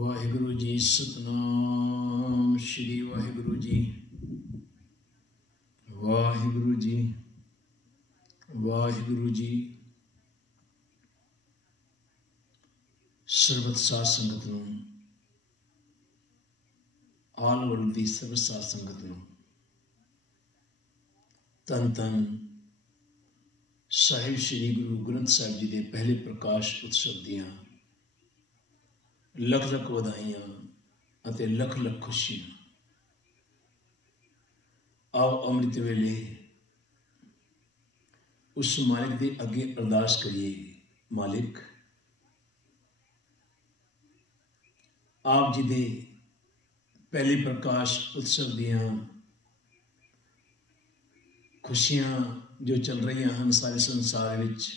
वाहिगुरु जी सतनाम श्री वाहिगुरु जी वाहिगुरु जी वाहिगुरु जी। ਸਰਬਤ ਸਾਧ ਸੰਗਤ ਨੂੰ ਆਲ ਵਰਲਡ ਦੀ ਸਰਬਤ ਸਾਧ ਸੰਗਤ ਨੂੰ ਧੰਨ ਧੰਨ ਸਾਹਿਬ ਸ੍ਰੀ ਗੁਰੂ ਗ੍ਰੰਥ ਸਾਹਿਬ ਜੀ ਦੇ ਪਹਿਲੇ ਪ੍ਰਕਾਸ਼ ਉਤਸਵ ਦੀਆਂ ਲੱਖ ਲੱਖ ਵਧਾਈਆਂ ਅਤੇ ਲੱਖ ਲੱਖ ਖੁਸ਼ੀਆਂ। ਆਓ ਅੰਮ੍ਰਿਤ ਵੇਲੇ ਉਸ ਮਾਲਿਕ ਦੇ ਅੱਗੇ ਅਰਦਾਸ ਕਰੀਏ। ਮਾਲਿਕ आप जी दे पहले प्रकाश उत्सव दियां खुशियां जो चल रही हैं सारे संसार विच,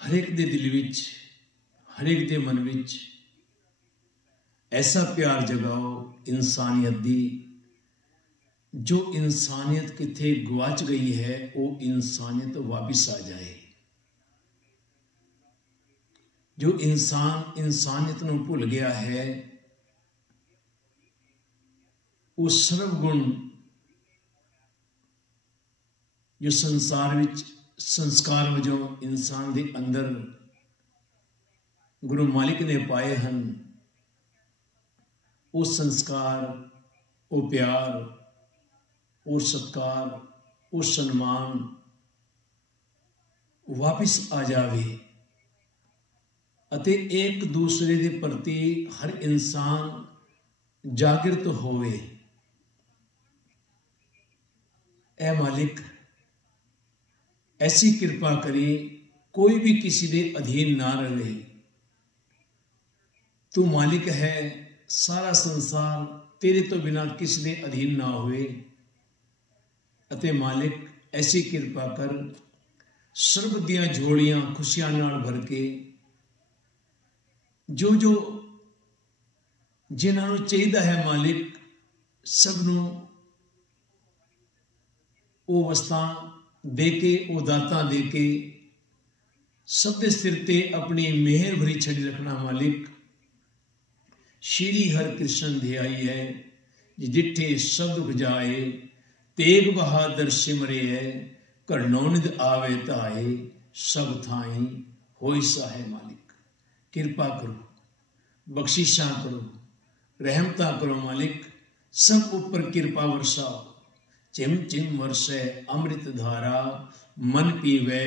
हर एक दे दिल विच हर एक दे मन विच ऐसा प्यार जगाओ इंसानियत दी, जो इंसानियत किथे गुआच गई है वो इंसानियत वापिस आ जाए। जो इंसान इंसानियत नूं भुल गया है वो सर्वगुण जो संसार विच संस्कार वजों इंसान दे अंदर गुरु मालिक ने पाए हैं, वो संस्कार वो प्यार वो सत्कार वो सम्मान वापिस आ जावे अते एक दूसरे के प्रति हर इंसान जागृत होवे। ऐ मालिक ऐसी कृपा करी कोई भी किसी के अधीन ना रहे। तू मालिक है, सारा संसार तेरे तो बिना किसी के अधीन ना हुए। अते मालिक ऐसी कृपा कर सर्ब दियां झोलियां खुशियां नाल भर के जो जो जिन्होंने चाहिए है मालिक सबनों वो वस्तां दे के वो दातां दे के सब दे सिर ते अपनी मेहर भरी छड़ी रखना। मालिक श्री हर कृष्ण ध्याई है जिठे सब दुख जाए, तेग बहादुर सिमरे है घड़नों निद आवे धाए, सब थाई होई सहाय। मालिक कृपा करो, बख्शिशां करो, रहमता करो। मालिक सब ऊपर कृपा वर्षाओ, चिम चिम वर्षे अमृत धारा, मन पीवे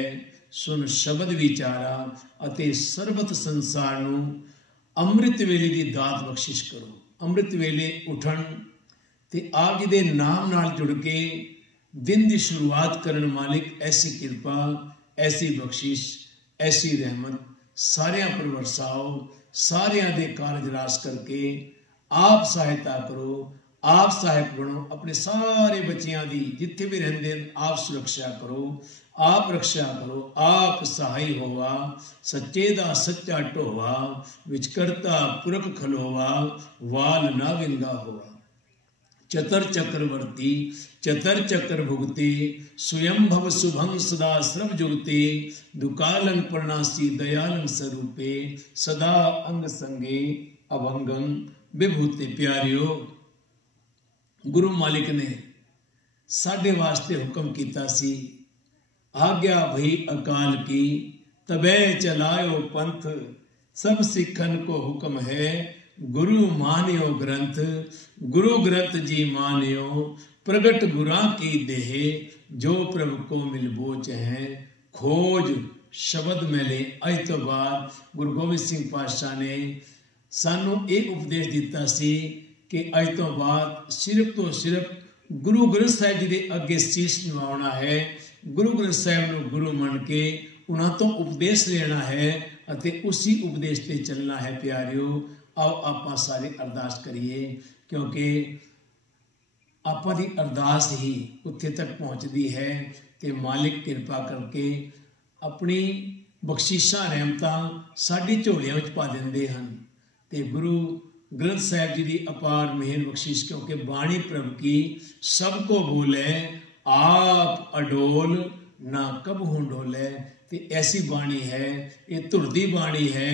सुन शब्द विचारा, अते सर्वत संसार नूं अमृत वेले दी दात बख्शिश करो। अमृत वेले उठन ते आप जी दे नाम नाल जुड़ के दिन दी शुरुआत करन। मालिक ऐसी कृपा ऐसी बख्शिश ऐसी रहमत सारियां पर वरसाओ, सारियां दे कारज रास करके आप सहायता करो, आप सहायक बनो। अपने सारे बच्चियां दी जिथे भी रहंदे आप सुरक्षा करो, आप रक्षा करो, आप सहाय होवा। सच्चे दा सच्चा ढोवा, विच करता पुरख खलोवा, वाल ना विंगा होवा। चतर चक्रवर्ती चतर चक्र भुगते, स्वयं भव शुभं सदा सर्व जुगते, दुकालं प्रणासी दयालं स्वरूपे, सदा अंग संगे अभंगं विभूते। प्यारियो गुरु मालिक ने साडे वास्ते हुक्म कीता सी, आज्ञा भई अकाल की तबे चलायो पंथ, सब सिखन को हुक्म है गुरु मानियो ग्रंथ। गुरु ग्रंथ जी मानियो प्रगट गुरां की देह, जो प्रभु को मिल बोच है खोज शब्द मिले। अज तो बाद गुरु गोबिंद सिंह पातशाह ने सानू एक उपदेश दिता सी कि अज तो बाद सिर्फ तो सिर्फ गुरु ग्रंथ साहिब जी के अगे शीश निवाना है। गुरु ग्रंथ साहिब नूं गुरु मन के उन्हां तो उपदेश लेना है अते उसी उपदेश ते चलना है। प्यारियो आओ आपां सारे अरदास करिए, क्योंकि आपां दी अरदास ही उत्थे तक पहुँचती है कि मालिक कृपा करके अपनी बख्शिशां रहमतां साडी झोलियां विच पा दिंदे हन। ते गुरु ग्रंथ साहिब जी की अपार मेहर बख्शिश, क्योंकि बाणी प्रभु की सबको बोले आप अडोल ना कब हूँ डोले। ते ऐसी बाणी है, ये धुर दी बाणी है,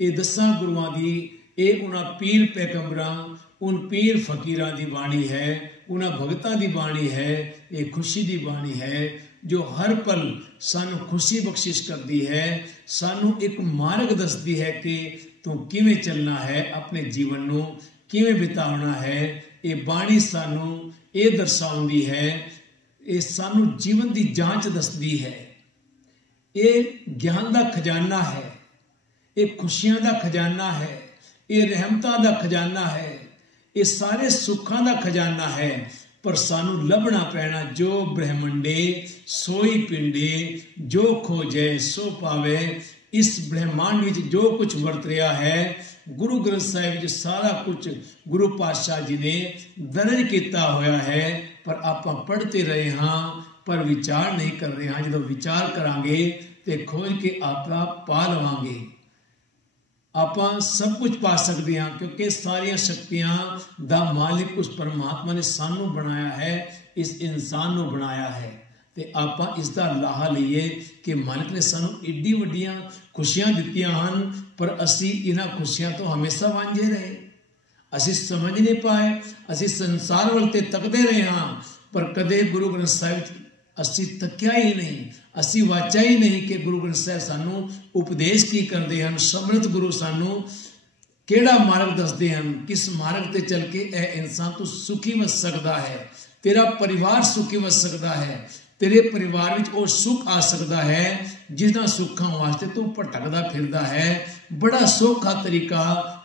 ये 10 गुरुआं दी ये उन्हां पीर पैगंबरां उन पीर फकीरां दी बाणी है, उन्हां भगतां दी बाणी है, ये खुशी दी बाणी है जो हर पल सानू खुशी बख्शिश करती है, सानू एक मार्ग दसदी है कि तू किवें चलना है, अपने जीवन नू किवें बितावना है। ये बाणी सानू ये दर्शाउंदी है, ये सानू जीवन दी जांच दसदी है। ये ज्ञान दा खजाना है, ये खुशियां दा खजाना है, ये रहमतां दा खजाना है, ये सारे सुखां दा खजाना है। पर सानू लभना पैना जो ब्रह्मंडे सोई पिंडे, जो खोजे सो पावे। इस ब्रह्मांड विच जो कुछ वरत रहा है, गुरु ग्रंथ साहिब विच सारा कुछ गुरु पातशाह जी ने दर्ज किया होया है, पर आपां पढ़ते रहे हाँ पर विचार नहीं कर रहे हाँ। जो विचार करांगे तो खोज के आपा पा लवांगे, आपां सब कुछ पा सकते हैं, क्योंकि सारिया शक्तियां दा मालिक उस परमात्मा ने सानू बनाया है, इस इंसान नू बनाया है। ते आपां इसका लाहा लईए कि मालिक ने सानू एड्डी वड्डियां खुशियां दित्तियां हन, पर असी इन्हां खुशियां तो हमेशा वांझे रहे, असी समझ नहीं पाए, असी संसार वाल ते तकदे रहे हाँ, पर कदे गुरु ग्रंथ साहिब असी तक्या ही नहीं, असी वाचा ही नहीं कि गुरु ग्रंथ साहिब सानू उपदेश की करते हैं। समृत गुरु सानू केड़ा मार्ग दसते हैं, किस मार्ग ते चल के ए इंसान तू सुखी वस सकता है, तेरा परिवार सुखी वस सकता है, तेरे परिवार में वो सुख आ सकता है जिन्हां सुखां वास्ते तू भटकदा फिरदा है। बड़ा सौखा तरीका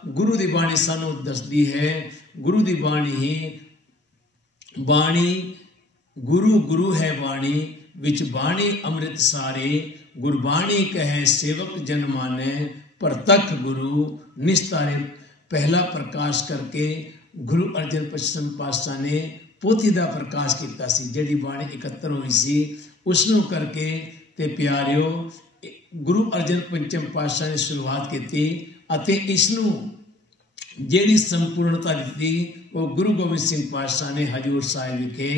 गुरु दी बाणी सानू दसदी है। गुरु दी बाणी गुरु गुरु है बाणी, विच बाणी अमृत सारे, गुरबाणी कहे सेवक जन माने, परतख गुरु निस्तारे। पहला प्रकाश करके गुरु अर्जन पचम पातशाह ने पोथी का प्रकाश किया सी, जिहड़ी बाणी 71 हुई सी उसनों करके ते प्यारिओ गुरु अर्जन पंचम पातशाह ने शुरुआत की, अते इसनों जिहड़ी संपूर्णता दी वो गुरु गोबिंद सिंह पातशाह ने हजूर साहिब विखे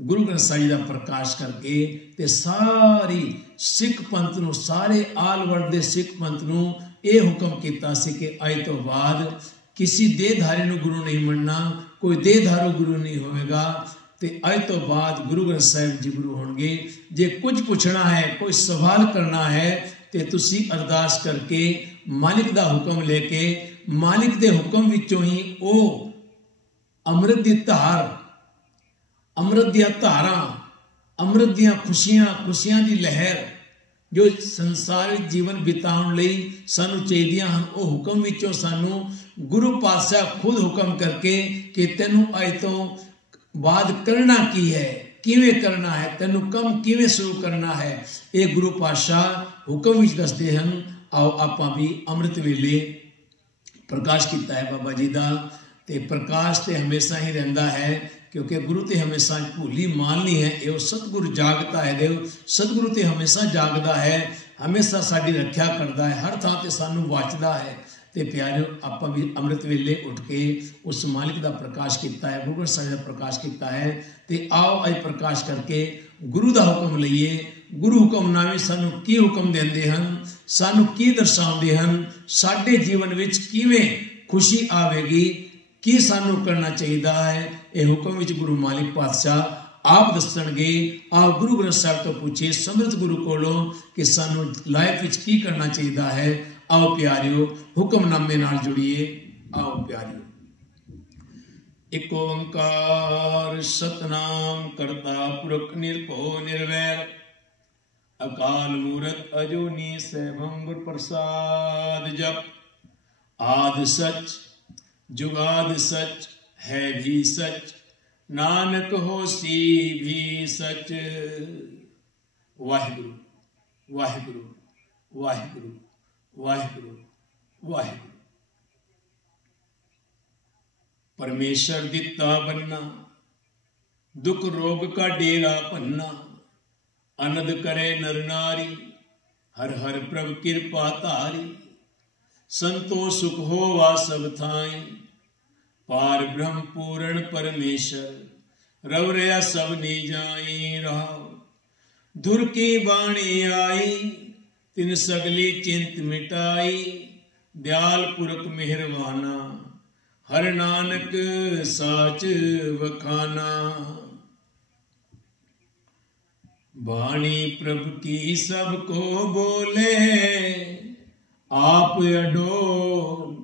गुरु ग्रंथ साहिब का प्रकाश करके ते सारी सिख पंथ नूं, सारे आल वर्ल्ड के सिख पंथ नूं ये हुक्म किया सी कि अज तो बाद किसी देहधारी नूं गुरु नहीं मनना, कोई देहधारू गुरु नहीं होगा। तो अज तो बाद गुरु ग्रंथ साहिब जी गुरु होंगे। जे कुछ पूछना है, कोई सवाल करना है तो तुसी अरदास करके मालिक का हुक्म लेके, मालिक के हुक्म विचों ही वो अमृत की धार, अमृत दिया धारा, अमृत दिया खुशियां, खुशियां की लहर जो संसार जीवन बिताउण लई सानू चाहीदियां हन, वो हुक्म विचों सानू गुरु पातशाह खुद हुक्म करके कि तैनू अज तो बाद करना की है, किवें करना है, तैनू कम किवें शुरू करना है, ये गुरु पातशाह हुक्म विच दसदे हन। आओ आपां भी अमृत वेले प्रकाश किया है बाबा जी का, ते प्रकाश तो हमेशा ही रहिंदा है, क्योंकि गुरु तो हमेशा भूली मान नहीं है, ये सतगुरु जागता है देव, सतगुरु तो हमेशा जागता है, हमेशा साड़ी रक्षा करता है, हर थां ते सानू वाचदा है। तो प्यारे आपां भी अमृत वेले उठ के उस मालिक का प्रकाश किया है, गुरु ग्रंथ साहिब का प्रकाश किया है। तो आओ अज प्रकाश करके गुरु का हुक्म लईए। गुरु हुक्मनामे सानू की हुक्म देंदे हन, सानू की दर्शाउंदे हन, साडे जीवन विच किवें खुशी आवेगी, की सानू करना चाहिए है, ये हुक्म विच गुरु मालिक पातशाह आप दसणगे। आओ गुरु ग्रंथ साहिब तो पूछिए समृत गुरु कोलों कि सानू लाइफ विच की करना चाहिए है। आओ प्यारिओ हुक्मनामे नाल जुड़िए। आओ प्यारिओ, एक ओंकार सतनाम करता पुरख निरभौ निर्वैर, अकाल मूरत अजूनी सैभं गुर प्रसाद जप। आद सच जुगाद सच है भी सच, नानक होसी भी सच। वाहिगुरु वाहिगुरु वाहिगुरु वाहिगुरु वाहिगुरु। परमेश्वर दिता बनना, दुख रोग का डेरा पन्ना, अनद करे नर नारी, हर हर प्रभ कृपा तारी। संतोष सुख होवा सब थाई, पार ब्रह्म पूर्ण परमेश्वर, रव रया सब नी जाई रहाओ। धुर की बाणी आई, तिन सगली चिंत मिटाई, दयाल पुरख मेहरबाना, हर नानक साच वखाना। वाणी प्रभु की सबको बोले, आप अडोल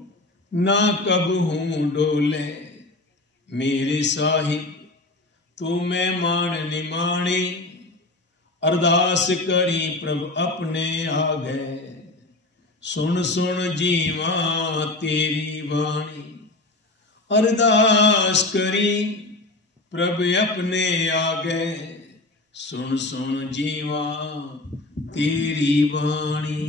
ना कब हूँ डोले। मेरे साहिब तू मैं मान निमाणी, अरदास करी प्रभु अपने आ गए। सुन सुन जीवा तेरी वाणी, अरदास करी प्रभु अपने आ गए। सुन सुन जीवा तेरी वाणी।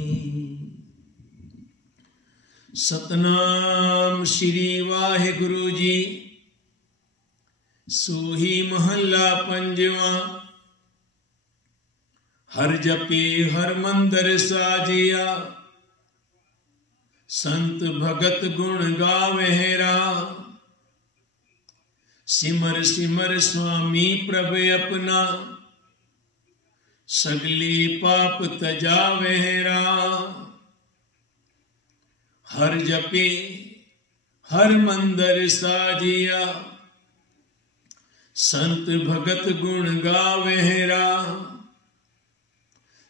सतनाम श्री वाहिगुरु जी। सोही महला पंजवा। हर जपे हर मंदिर साजिया, संत भगत गुण गावेरा। सिमर सिमर स्वामी प्रभु अपना, सगली पाप तजावेरा। हर जपे हर मंदिर साजिया, संत भगत गुण गावेरा।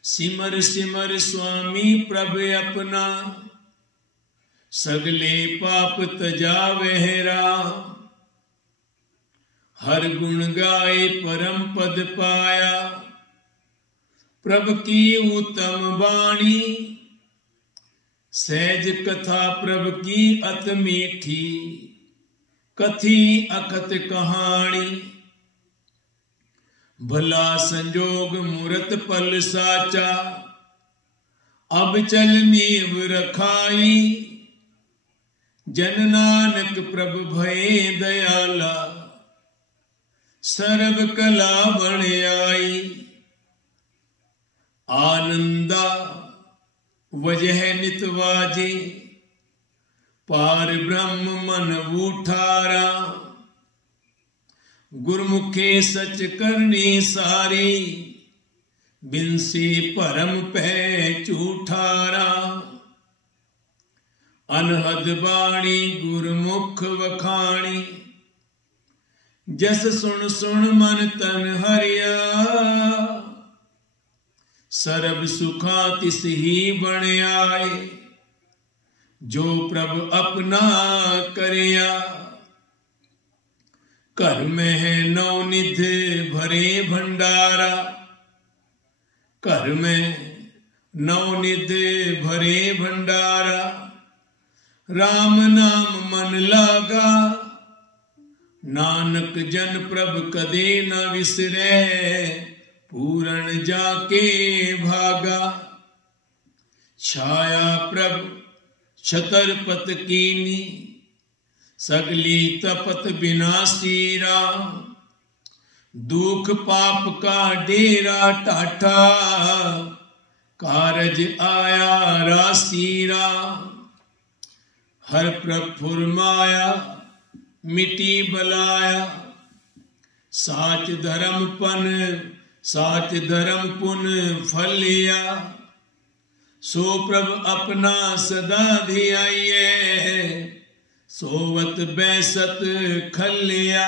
सिमर सिमर स्वामी प्रभु अपना, सगले पाप तजावेरा। हर गुण गाए परम पद पाया, प्रभु की उत्तम वाणी। सहज कथा प्रभु की अत मीठी, कथी अखत कहानी। भला संजोग मूरत पल साचा, अब चल नीव रखाई। जन नानक प्रभु भये दयाला, सर्व कला बन आई। आनंदा वजह नित वाजे, पार ब्रह्म मन उठारा। गुरमुखे सच करनी सारी, बिनसी परम पै झूठारा। अनहद बाणी गुरमुख वखाणी, जस सुन सुन मन तन हरिया। सर्ब सुखा तिस ही बन आए, जो प्रभु अपना करया। घर में है नवनिध भरे भंडारा, घर में नवनिध भरे भंडारा। राम नाम मन लागा, नानक जन प्रभु कदे न विसरे। पूरन जाके भागा, छाया प्रभु छतरपत कीनी। सगली तपत विनाशीरा, दुख पाप का डेरा टाटा। कारज आया रासीरा, हर प्रभु फुरमाया मिटी बलाया। साच धर्म पुन फलिया, सो प्रभु अपना सदा धियाइए। सोवत बैसत खलिया,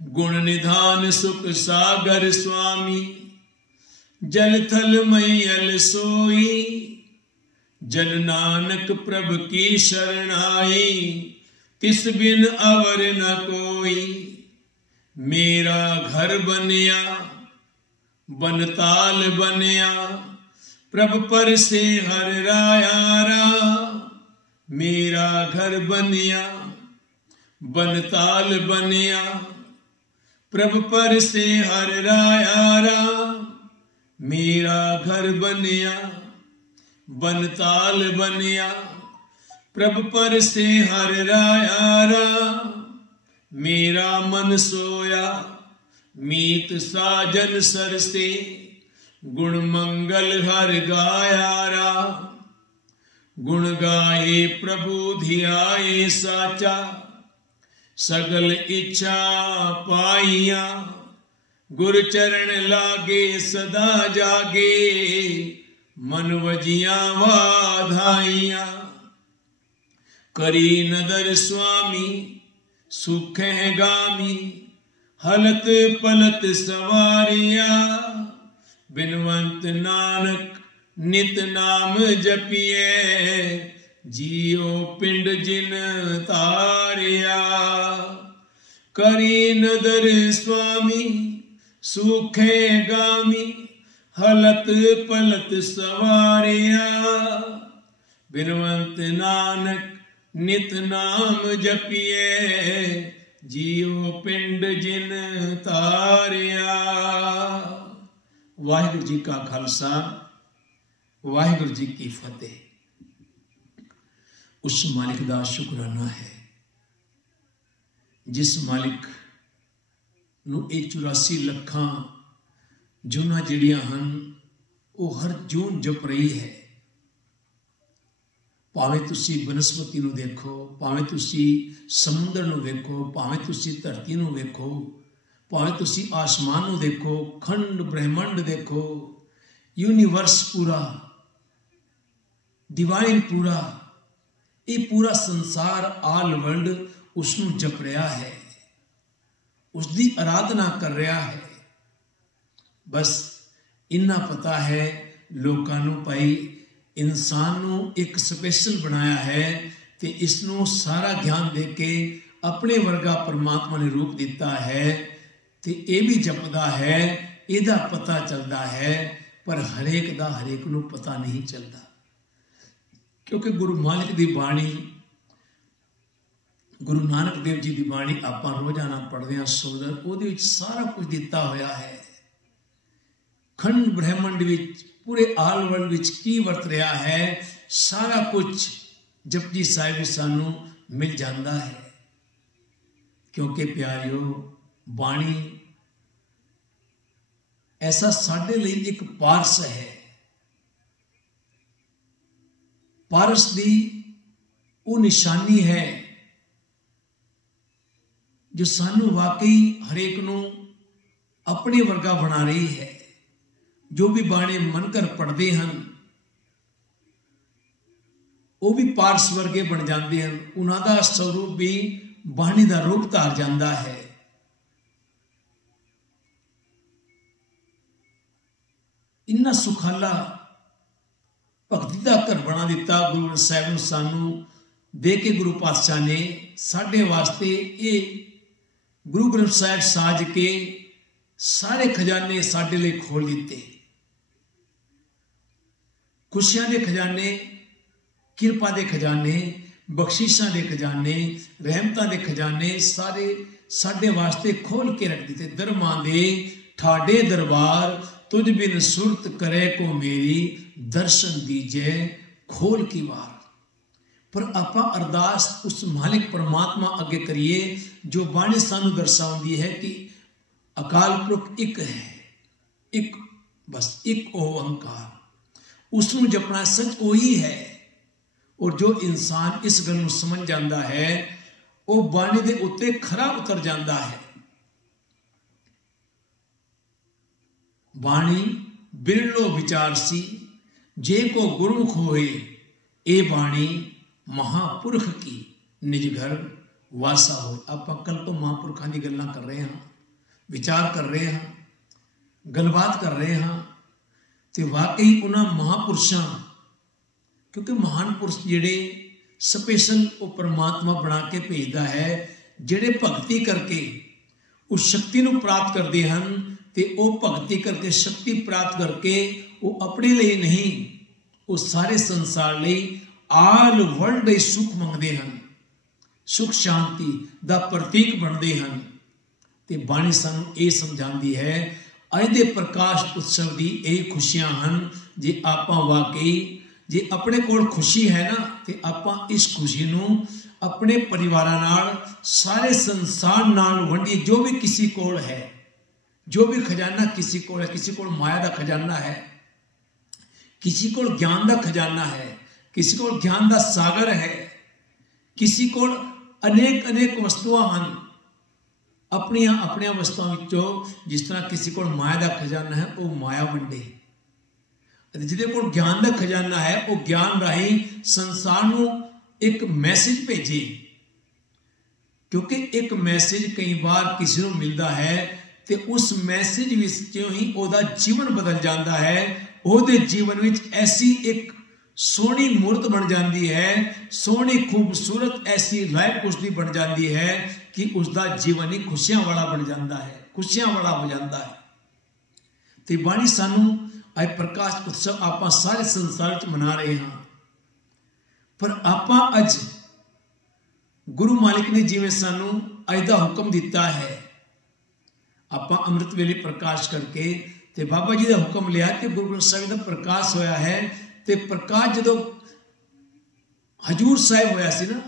गुण निधान सुख सागर स्वामी। जल थल मैयल सोई, जन नानक प्रभु की शरणाई। तिस बिन अवर न कोई, मेरा घर बनिया बनताल बनिया। प्रभु पर से हर रायारा, मेरा घर बनिया बनताल बनिया। प्रभु पर से हर रायारा, मेरा घर बनिया बनताल बनिया। प्रभु पर से हर रायारा, मेरा मन सोया। मीत साजन सरसे, गुण मंगल हर गायारा। गुण गाए प्रभु धियाए साचा, सगल इच्छा पाइया। गुर चरण लागे सदा जागे, मन वजियां वाधाइयां। करी नदर स्वामी सुख है गामी, हलत पलत सवारिया। बिनवंत नानक नित नाम जपिए, जियो पिंड जिन तारिया। करी नदर स्वामी सुखे गामी, हलत पलत सवारिया। बिनवंत नानक नित नाम जपिए, जियो पिंड जिन तारिया। वाहिगुरु जी का खालसा, वाहिगुरु जी की फतेह। उस मालिक दा शुकराना है जिस मालिक ਨੂੰ ਇਹ 84 ਲੱਖਾਂ ਜੂਨਾਂ ਜਿਹੜੀਆਂ ਹਨ ਉਹ ਹਰ ਜੂਨ ਜਪ ਰਹੀ ਹੈ। ਭਾਵੇਂ ਤੁਸੀਂ ਬਨਸਪਤੀ ਨੂੰ ਦੇਖੋ, ਭਾਵੇਂ ਤੁਸੀਂ ਸਮੁੰਦਰ ਨੂੰ ਵੇਖੋ, ਭਾਵੇਂ ਤੁਸੀਂ ਧਰਤੀ ਨੂੰ ਵੇਖੋ, ਭਾਵੇਂ ਤੁਸੀਂ ਆਸਮਾਨ ਨੂੰ ਦੇਖੋ, ਖੰਡ ਬ੍ਰਹਿਮੰਡ ਦੇਖੋ, ਯੂਨੀਵਰਸ ਪੂਰਾ, ਡਿਵਾਈਨ ਪੂਰਾ, ਇਹ ਪੂਰਾ ਸੰਸਾਰ ਆਲ ਵਰਲਡ ਉਸ ਨੂੰ ਜਪ ਰਿਹਾ ਹੈ, उसकी आराधना कर रहा है। बस इन्ना पता है लोगों को भाई इंसान नू एक स्पेशल बनाया है ते इसनों सारा ज्ञान दे के अपने वर्गा परमात्मा ने रूप दिता है ते ये भी जपदा है, इहदा पता चलता है, पर हरेक दा हरेक नू पता नहीं चलता। क्योंकि गुरु मालिक दी बाणी, गुरु नानक देव जी की बाणी आप रोजाना पढ़ते हैं सोदर, वो सारा कुछ दिता होया है। खंड ब्रह्मंड विच पूरे आल वर्ल्ड विच की वरत रहा है, सारा कुछ जपजी साहिब सानू मिल जाता है। क्योंकि प्यारियो बाणी ऐसा साडे लिए एक पारस है। पारस की वो निशानी है जो सानू वाकई हरेक नू अपने वर्गा बना रही है। जो भी बाणे मनकर पढ़ते हैं वो भी पारस वर्गे बन जाते हैं, उन्हों का स्वरूप भी बाणी का रूप धार जाता है। इन्ना सुखाला भगती का घर बना दिता गुरु ग्रंथ साहिब नू सानू दे के गुरु पातशाह ने साडे वास्ते ये गुरु ग्रंथ साहिब साज के सारे खजाने साडे लिए खोल दिते। खुशियां के खजाने, किरपा के खजाने, बख्शिशां के खजाने, रहमतां के खजाने सारे साडे वास्ते खोल के रख दिते। दरमां दे ठाडे दरबार, तुझ बिन सुरत करे को मेरी, दर्शन दीजे खोल की वार। पर आपां अरदास उस मालिक परमात्मा अगे करिए जो बाणी सानू दर्शाउंदी है कि अकाल पुरख एक है, एक बस एक ओंकार, उसनू जपना सच वही है। और जो इंसान इस गल नू समझ जाता है वो बाणी दे उत्ते खरा उतर जाता है। बाणी बिरलो विचारसी, जे को गुरमुख होए, ए बाणी महापुरख की निज घर वासा हो। आप कल तो महापुरखों की गल्लां कर रहे हैं, विचार कर रहे हैं, गलबात कर रहे हैं, तो वाकई उन्होंने महापुरुषों, क्योंकि महान पुरुष जिहड़े स्पेशल वो परमात्मा बना के भेजता है, जिहड़े भगती करके उस शक्ति को प्राप्त करते हैं, तो वो भगती करके शक्ति प्राप्त करके वो अपने लिए नहीं, वो सारे संसार लिए आल वर्ल्ड सुख मंगते हैं, सुख शांति का प्रतीक बनते हैं। तो बाणी सानू ये समझाती है अज दे प्रकाश उत्सव की यही खुशियां हैं। जे आपां वाकई जे अपने कोल खुशी है ना, तो आपां इस खुशी नू अपने परिवार नाल सारे संसार नाल वंडी। जो भी किसी कोल है, जो भी खजाना किसी कोल है, किसी कोल माया का खजाना है, किसी कोल ज्ञान का खजाना है, किसी को ज्ञान का सागर है, किसी को अनेक अनेक वस्तुआं हैं अपनिया अपनिया वस्तुओं विचों। जिस तरह किसी को माया का खजाना है वो माया वंडे, ਜਿਹਦੇ ਕੋਲ ਗਿਆਨ ਦਾ ਖਜ਼ਾਨਾ ਹੈ ਉਹ ਗਿਆਨ ਰਾਹੀਂ ਸੰਸਾਰ ਨੂੰ ਇੱਕ ਮੈਸੇਜ ਭੇਜੇ, ਕਿਉਂਕਿ ਇੱਕ ਮੈਸੇਜ ਕਈ ਵਾਰ ਕਿਸੇ ਨੂੰ ਮਿਲਦਾ ਹੈ ਤੇ ਉਸ ਮੈਸੇਜ ਵਿੱਚੋਂ ਹੀ ਉਹਦਾ ਜੀਵਨ ਬਦਲ ਜਾਂਦਾ ਹੈ। ਉਹਦੇ ਜੀਵਨ ਵਿੱਚ ਐਸੀ ਇੱਕ ਸੋਹਣੀ ਮੂਰਤ ਬਣ ਜਾਂਦੀ ਹੈ, ਸੋਹਣੀ ਖੂਬਸੂਰਤ ਐਸੀ ਲਾਈਫ ਉਸਦੀ ਬਣ ਜਾਂਦੀ ਹੈ ਕਿ ਉਸਦਾ ਜੀਵਨ ਹੀ ਖੁਸ਼ੀਆਂ ਵਾਲਾ ਬਣ ਜਾਂਦਾ ਹੈ, ਖੁਸ਼ੀਆਂ ਵਾਲਾ ਹੋ ਜਾਂਦਾ ਹੈ। ਤੇ ਬਾਣੀ ਸਾਨੂੰ ਅੱਜ ਪ੍ਰਕਾਸ਼ ਉਤਸਵ ਆਪਾਂ ਸਾਰੇ ਸੰਸਾਰ ਵਿੱਚ ਮਨਾ ਰਹੇ ਹਾਂ, ਪਰ ਆਪਾਂ ਅੱਜ ਗੁਰੂ ਮਾਲਿਕ ਨੇ ਜਿਵੇਂ ਸਾਨੂੰ ਅੱਜ ਦਾ ਹੁਕਮ ਦਿੱਤਾ ਹੈ, ਆਪਾਂ ਅੰਮ੍ਰਿਤ ਵੇਲੇ ਪ੍ਰਕਾਸ਼ ਕਰਕੇ ਤੇ ਬਾਬਾ ਜੀ ਦਾ ਹੁਕਮ ਲਿਆ ਕਿ ਗੁਰੂ ਗ੍ਰੰਥ ਸਾਹਿਬ ਦਾ ਪ੍ਰਕਾਸ਼ ਹੋਇਆ ਹੈ। ਤੇ ਪ੍ਰਕਾਸ਼ ਜਦੋਂ ਹਜੂਰ ਸਾਹਿਬ ਹੋਇਆ ਸੀ ਨਾ,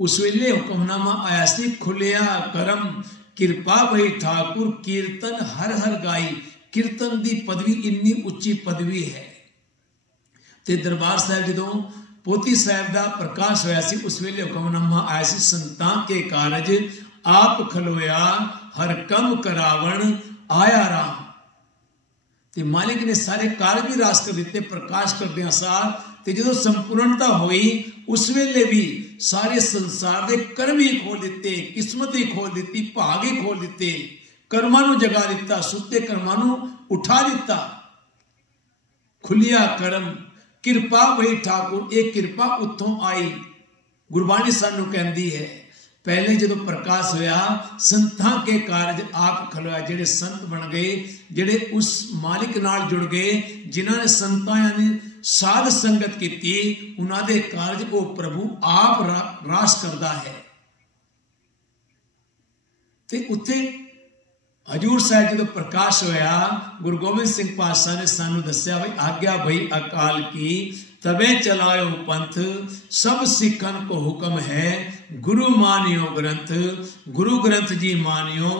ਉਸ ਵੇਲੇ ਹੁਕਮਨਾਮਾ ਆਇਆ ਸੀ, ਖੁੱਲਿਆ ਕਰਮ ਕਿਰਪਾ ਭਈ ਠਾਕੁਰ ਕੀਰਤਨ ਹਰ ਹਰ ਗਾਈ। ਕੀਰਤਨ ਦੀ ਪਦਵੀ ਇੰਨੀ ਉੱਚੀ ਪਦਵੀ ਹੈ। ਤੇ ਦਰਬਾਰ ਸਾਹਿਬ ਜਦੋਂ ਪੋਤੀ ਸਾਹਿਬ ਦਾ ਪ੍ਰਕਾਸ਼ ਹੋਇਆ ਸੀ, ਉਸ ਵੇਲੇ ਹੁਕਮਨਾਮਾ ਆਇਆ ਸੀ, ਸੰਤਾਂ ਕੇ ਕਾਰਜ ਆਪ ਖਲੋਇਆ ਹਰ ਕੰਮ ਕਰਾਵਣ ਆਇਆ ਰਾਮ। ਤੇ ਮਾਲਿਕ ਨੇ ਸਾਰੇ ਕਾਰਜ ਵੀ ਰਾਸ ਕਰ ਦਿੱਤੇ ਪ੍ਰਕਾਸ਼ ਕਰਦਿਆਂ ਸਾਰ। ਤੇ ਜਦੋਂ ਸੰਪੂਰਨਤਾ ਹੋਈ ਉਸ ਵੇਲੇ ਵੀ ਸਾਰੇ ਸੰਸਾਰ ਦੇ ਕਰਮ ਹੀ ਖੋਲ ਦਿੱਤੇ, ਕਿਸਮਤ ਹੀ ਖੋਲ ਦਿੱਤੀ, ਭਾਗ ਹੀ ਖੋਲ ਦਿੱਤੇ, ਕਰਮਾਂ ਨੂੰ ਜਗਾ ਦਿੱਤਾ, ਸੁੱਤੇ ਕਰਮਾਂ ਨੂੰ ਉਠਾ ਦਿੱਤਾ। ਖੁੱਲਿਆ ਕਰਮ ਕਿਰਪਾ ਭਈ ਠਾਕੁਰ, ਇਹ ਕਿਰਪਾ ਉੱਥੋਂ ਆਈ। ਗੁਰਬਾਣੀ ਸਾਨੂੰ ਕਹਿੰਦੀ ਹੈ ਪਹਿਲੇ ਜਦੋਂ ਪ੍ਰਕਾਸ਼ ਹੋਇਆ ਸੰਤਾਂ ਕੇ ਕਾਰਜ ਆਪ ਖਲੋਇਆ। ਜਿਹੜੇ ਸੰਤ ਬਣ ਗਏ, ਜਿਹੜੇ ਉਸ ਮਾਲਿਕ ਨਾਲ ਜੁੜ ਗਏ, ਜਿਨ੍ਹਾਂ ਨੇ ਸੰਤਾਂ ਨੇ ਸਾਧ ਸੰਗਤ ਕੀਤੀ, ਉਹਨਾਂ ਦੇ ਕਾਰਜ ਉਹ ਪ੍ਰਭੂ ਆਪ ਰਾਸ ਕਰਦਾ ਹੈ। ਤੇ ਉੱਥੇ ਹਜੂਰ ਸਾਹਿਬ ਜਦੋਂ ਪ੍ਰਕਾਸ਼ ਹੋਇਆ, ਗੁਰੂ ਗੋਬਿੰਦ ਸਿੰਘ ਪਾਤਸ਼ਾਹ ਨੇ ਸਾਨੂੰ ਦੱਸਿਆ ਬਈ ਆਗਿਆ ਭਈ ਅਕਾਲ ਕੀ ਤਬੇ ਚਲਾਇਓ ਪੰਥ, ਸਭ ਸਿੱਖਨ ਕੋ ਹੁਕਮ ਹੈ ਗੁਰੂ ਮਾਨਿਓ ਗ੍ਰੰਥ। ਗੁਰੂ ਗ੍ਰੰਥ ਜੀ ਮਾਨਿਓ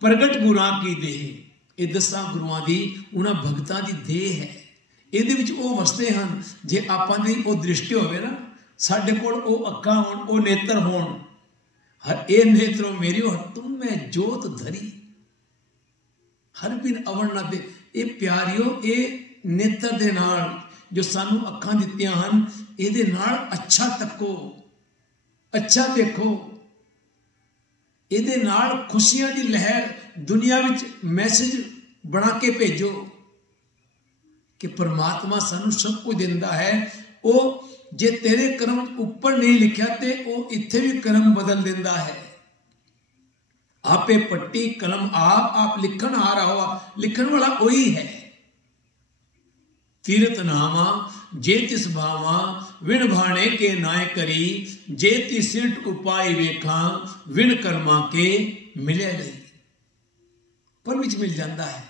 ਪ੍ਰਗਟ ਗੁਰਾਂ ਕੀ ਦੇਹ। ਇਹ 10 ਗੁਰੂਆਂ ਦੀ ਉਹਨਾਂ ਭਗਤਾਂ ਦੀ ਦੇਹ ਹੈ। ਇਹਦੇ ਵਿੱਚ ਉਹ ਵਸਦੇ ਹਨ। ਜੇ ਆਪਾਂ ਦੀ ਉਹ ਦ੍ਰਿਸ਼ਟੀ ਹੋਵੇ ਨਾ, ਸਾਡੇ ਕੋਲ ਉਹ ਅੱਖਾਂ ਹੋਣ, ਉਹ ਨੇਤਰ ਹੋਣ, ਹਰ ਇਹ ਨੇਤਰੋ ਮੇਰੀ ਹਰ ਤੁਮ ਮੈਂ ਜੋਤ ਧਰੀ ਹਰ ਬਿਨ ਅਵਣ ਨਾ ਦੇ। ਇਹ ਪਿਆਰਿਓ, ਇਹ ਨੇਤਰ ਦੇ ਨਾਲ ਜੋ ਸਾਨੂੰ ਅੱਖਾਂ ਦਿੱਤੀਆਂ ਹਨ, ਇਹਦੇ ਨਾਲ ਅੱਛਾ ਤੱਕੋ, ਅੱਛਾ ਦੇਖੋ, ਇਹਦੇ ਨਾਲ ਖੁਸ਼ੀਆਂ ਦੀ ਲਹਿਰ ਦੁਨੀਆ ਵਿੱਚ ਮੈਸੇਜ ਬਣਾ ਕੇ ਭੇਜੋ ਕਿ ਪਰਮਾਤਮਾ ਸਾਨੂੰ ਸਭ ਕੁਝ ਦਿੰਦਾ ਹੈ। ਉਹ ਜੇ ਤੇਰੇ ਕਰਮ ਉੱਪਰ ਨਹੀਂ ਲਿਖਿਆ ਤੇ ਉਹ ਇੱਥੇ ਵੀ ਕਰਮ ਬਦਲ ਦਿੰਦਾ ਹੈ। ਆਪੇ ਪੱਟੀ ਕਲਮ ਆਪ ਲਿਖਣ ਆ ਰਹਾ ਹੋ, ਲਿਖਣ ਵਾਲਾ ਉਹੀ ਹੈ। ਤੀਰਤ ਨਾਮਾ ਜੇ ਤਿਸ ਭਾਵਾਂ ਵਿਣ ਭਾਣੇ ਕੇ ਨਾਇ ਕਰੀ, ਜੇ ਤਿਸਿਟ ਉਪਾਇ ਵੇਖਾਂ ਵਿਣ ਕਰਮਾ ਕੇ ਮਿਲੇ ਲਈ। ਪਲ ਵਿੱਚ ਮਿਲ ਜਾਂਦਾ ਹੈ,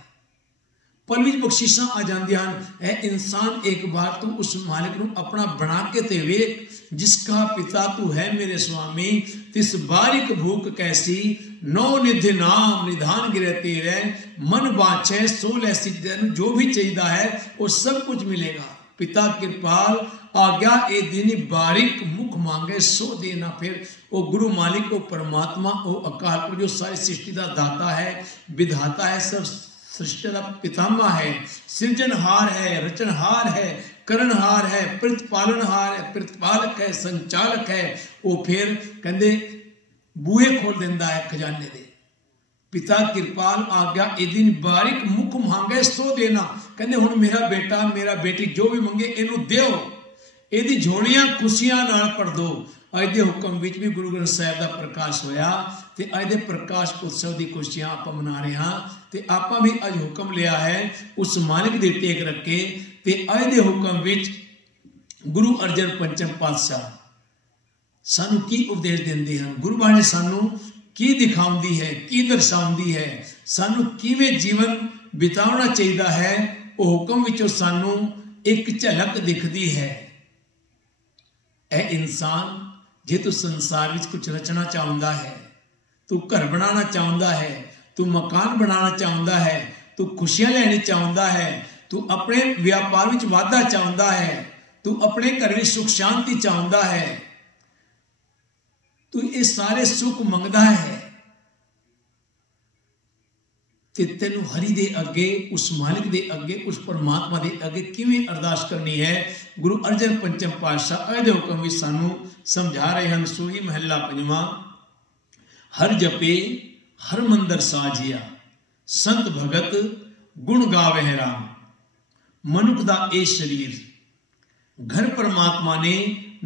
ਪਲ ਵਿੱਚ ਬਖਸ਼ਿਸ਼ਾਂ ਆ ਜਾਂਦੀਆਂ ਹਨ। ਇਹ ਇਨਸਾਨ ਇੱਕ ਵਾਰ ਤੂੰ ਉਸ ਮਾਲਿਕ ਨੂੰ ਆਪਣਾ ਬਣਾ ਕੇ ਤੇ ਵੇਖ, ਜਿਸਕਾ ਪਿਤਾ ਤੂੰ ਹੈ ਮੇਰੇ ਸੁਆਮੀ, ਤਿਸ ਬਾਰਿਕ ਭੂਖ ਕੈਸੀ, ਨੌ ਨਿਧि ਨਾਮ ਨਿਧਾਨ ਗਿਰੇ ਤੇਰੇ, ਮਨ ਬਾਛੇ ਸੋ ਲੈ ਸਿੱਧਨ। ਜੋ ਵੀ ਚਾਹੀਦਾ ਹੈ ਉਹ ਸਭ ਕੁਝ ਮਿਲੇਗਾ। ਪਿਤਾ ਕਿਰਪਾਲ ਆਗਿਆ ਇਹ ਦਿਨੀ ਬਾਰਿਕ ਮੁਖ ਮੰਗੇ ਸੋ ਦੇਣਾ। ਫਿਰ ਉਹ ਗੁਰੂ ਮਾਲਿਕ, ਉਹ ਪਰਮਾਤਮਾ, ਉਹ ਅਕਾਲ ਪੁਰਖ ਜੋ ਸਾਰੀ ਸ੍ਰਿਸ਼ਟੀ ਦਾ ਦਾਤਾ ਹੈ, ਵਿਧਾਤਾ ਹੈ, ਸਭ सृष्टि का पितामह है, सृजनहार है, रचनहार है, करणहार है, प्रतिपालनहार है, प्रतिपालक है, संचालक है। वो फिर कहते बूहे खोल देता है खजाने दे। पिता कृपाल आज्ञा ए दिन बारिक मुख मांगे सो देना। कहते हुण मेरा बेटा मेरा बेटी जो भी मंगे इनू दिओ, ਇਹਦੀ ਝੋਲੀਆਂ ਖੁਸ਼ੀਆਂ ਨਾਲ ਭਰ ਦੋ। ਅੱਜ ਦੇ ਹੁਕਮ ਵਿੱਚ ਵੀ ਗੁਰੂ ਗ੍ਰੰਥ ਸਾਹਿਬ ਦਾ ਪ੍ਰਕਾਸ਼ ਹੋਇਆ ਤੇ ਅੱਜ ਦੇ ਪ੍ਰਕਾਸ਼ ਉਤਸਵ ਦੀ ਖੁਸ਼ੀਆਂ ਆਪਾਂ ਮਨਾ ਰਹੇ ਹਾਂ। ਤੇ ਆਪਾਂ ਵੀ ਅੱਜ ਹੁਕਮ ਲਿਆ ਹੈ ਉਸ ਮਾਲਿਕ ਦੇ ਟੇਕ ਰੱਖੇ। ਤੇ ਅੱਜ ਦੇ ਹੁਕਮ ਵਿੱਚ ਗੁਰੂ ਅਰਜਨ ਪੰਚਮ ਪਾਤਸ਼ਾਹ ਸਾਨੂੰ ਕੀ ਉਪਦੇਸ਼ ਦਿੰਦੇ ਹਨ, ਗੁਰਬਾਣੀ ਸਾਨੂੰ ਕੀ ਦਿਖਾਉਂਦੀ ਹੈ, ਕੀ ਦਰਸਾਉਂਦੀ ਹੈ, ਸਾਨੂੰ ਕਿਵੇਂ ਜੀਵਨ ਬਿਤਾਉਣਾ ਚਾਹੀਦਾ ਹੈ। ਉਹ ਹੁਕਮ ਵਿੱਚੋਂ ਸਾਨੂੰ ਇੱਕ ਝਲਕ ਦਿਖਦੀ ਹੈ। ਇਹ ਇਨਸਾਨ ਜੇ ਤੂੰ ਸੰਸਾਰ ਵਿੱਚ ਕੁਝ ਰਚਣਾ ਚਾਹੁੰਦਾ ਹੈ, ਤੂੰ ਘਰ ਬਣਾਉਣਾ ਚਾਹੁੰਦਾ ਹੈ, ਤੂੰ ਮਕਾਨ ਬਣਾਉਣਾ ਚਾਹੁੰਦਾ ਹੈ, ਤੂੰ ਖੁਸ਼ੀਆਂ ਲੈਣੀ ਚਾਹੁੰਦਾ ਹੈ, ਤੂੰ ਆਪਣੇ ਵਪਾਰ ਵਿੱਚ ਵਾਧਾ ਚਾਹੁੰਦਾ ਹੈ, ਤੂੰ ਆਪਣੇ ਘਰ ਵਿੱਚ ਸੁਖ ਸ਼ਾਂਤੀ ਚਾਹੁੰਦਾ ਹੈ, ਤੂੰ ਇਹ ਸਾਰੇ ਸੁਖ ਮੰਗਦਾ ਹੈ, ਤੇ ਤੈਨੂੰ ਹਰੀ ਦੇ ਅੱਗੇ, ਉਸ ਮਾਲਿਕ ਦੇ ਅੱਗੇ, ਉਸ ਪਰਮਾਤਮਾ ਦੇ ਅੱਗੇ ਕਿਵੇਂ ਅਰਦਾਸ ਕਰਨੀ ਹੈ। ਗੁਰੂ ਅਰਜਨ ਪੰਚਮ ਪਾਤਸ਼ਾਹ ਇਹਦੇ ਹੁਕਮ ਵਿੱਚ ਸਾਨੂੰ ਸਮਝਾ ਰਹੇ ਹਨ। ਸੂਹੀ ਮਹੱਲਾ ਪੰਜਵਾਂ। ਹਰ ਜਪੇ ਹਰ ਮੰਦਰ ਸਾਜਿਆ, ਸੰਤ ਭਗਤ ਗੁਣ ਗਾਵਹਿ ਰਾਮ। ਮਨੁੱਖ ਦਾ ਇਹ ਸਰੀਰ ਘਰ परमात्मा ने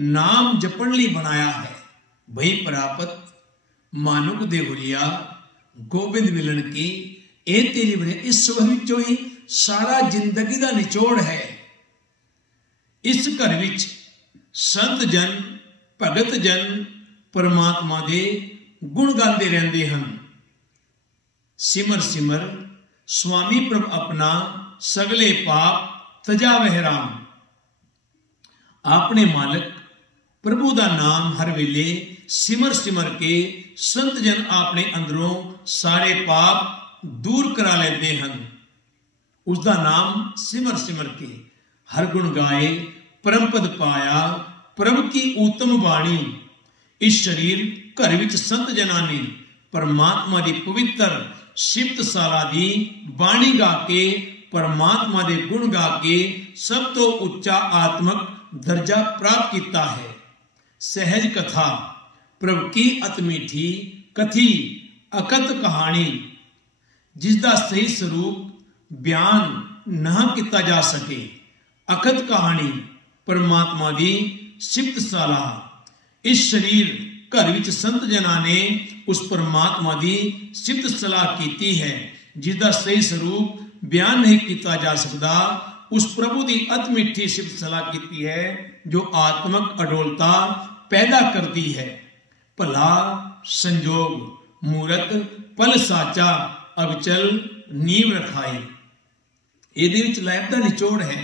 नाम जपण ਲਈ ਬਣਾਇਆ ਹੈ। ਭਈ ਪ੍ਰਾਪਤ ਮਾਨੁਕ ਦੇ ਹੁਰੀਆ, ਗੋਬਿੰਦ ਮਿਲਣ ਕੀ ਇਹ ਤੇਰੀ ਬਣੇ। ਇਸ ਸਬਦ ਵਿੱਚੋਂ ਹੀ ਸਾਰਾ ਜ਼ਿੰਦਗੀ ਦਾ ਨਿਚੋੜ ਹੈ। ਇਸ ਘਰ ਵਿੱਚ ਸੰਤ ਜਨ, ਭਗਤ ਜਨ परमात्मा ਦੇ ਗੁਣ ਗਾਉਂਦੇ ਰਹਿੰਦੇ ਹਨ। ਸਿਮਰ ਸਿਮਰ स्वामी प्रभ अपना, सगले पाप तजावह राम। आपने मालिक प्रभु का नाम हर वेले सिमर सिमर के संत जन अपने अंदरों सारे पाप दूर करा लेते हैं। उसका नाम सिमर सिमर के हर गुण गाए, परम पद पाया प्रभु की उत्तम बाणी। इस शरीर घर विच संत जना ने परमात्मा की पवित्र सिफतशाला दी बाणी गा के, परमात्मा दे गुण गा के सब तो उच्चा आत्मक दर्जा प्राप्त किया है। सहज कथा प्रभु की अत मीठी, कथी अकत कहानी। जिसका सही स्वरूप बयान ना किया जा सके। अकत कहानी परमात्मा दी सिफतशाला। इस शरीर घर विच संत जना ने उस परमात्मा की सिफत सलाह की है, जिसका सही स्वरूप बयान नहीं किया जा सकता। उस प्रभु की अत मिठी सिफत सलाह की है, जो आत्मक अडोलता पैदा करती है। भला संजोग मूरत पल साचा, अविचल नींव रखाई। ਇਹਦੇ ਵਿੱਚ ਲਾਇਬ ਦਾ ਨਿਚੋੜ ਹੈ।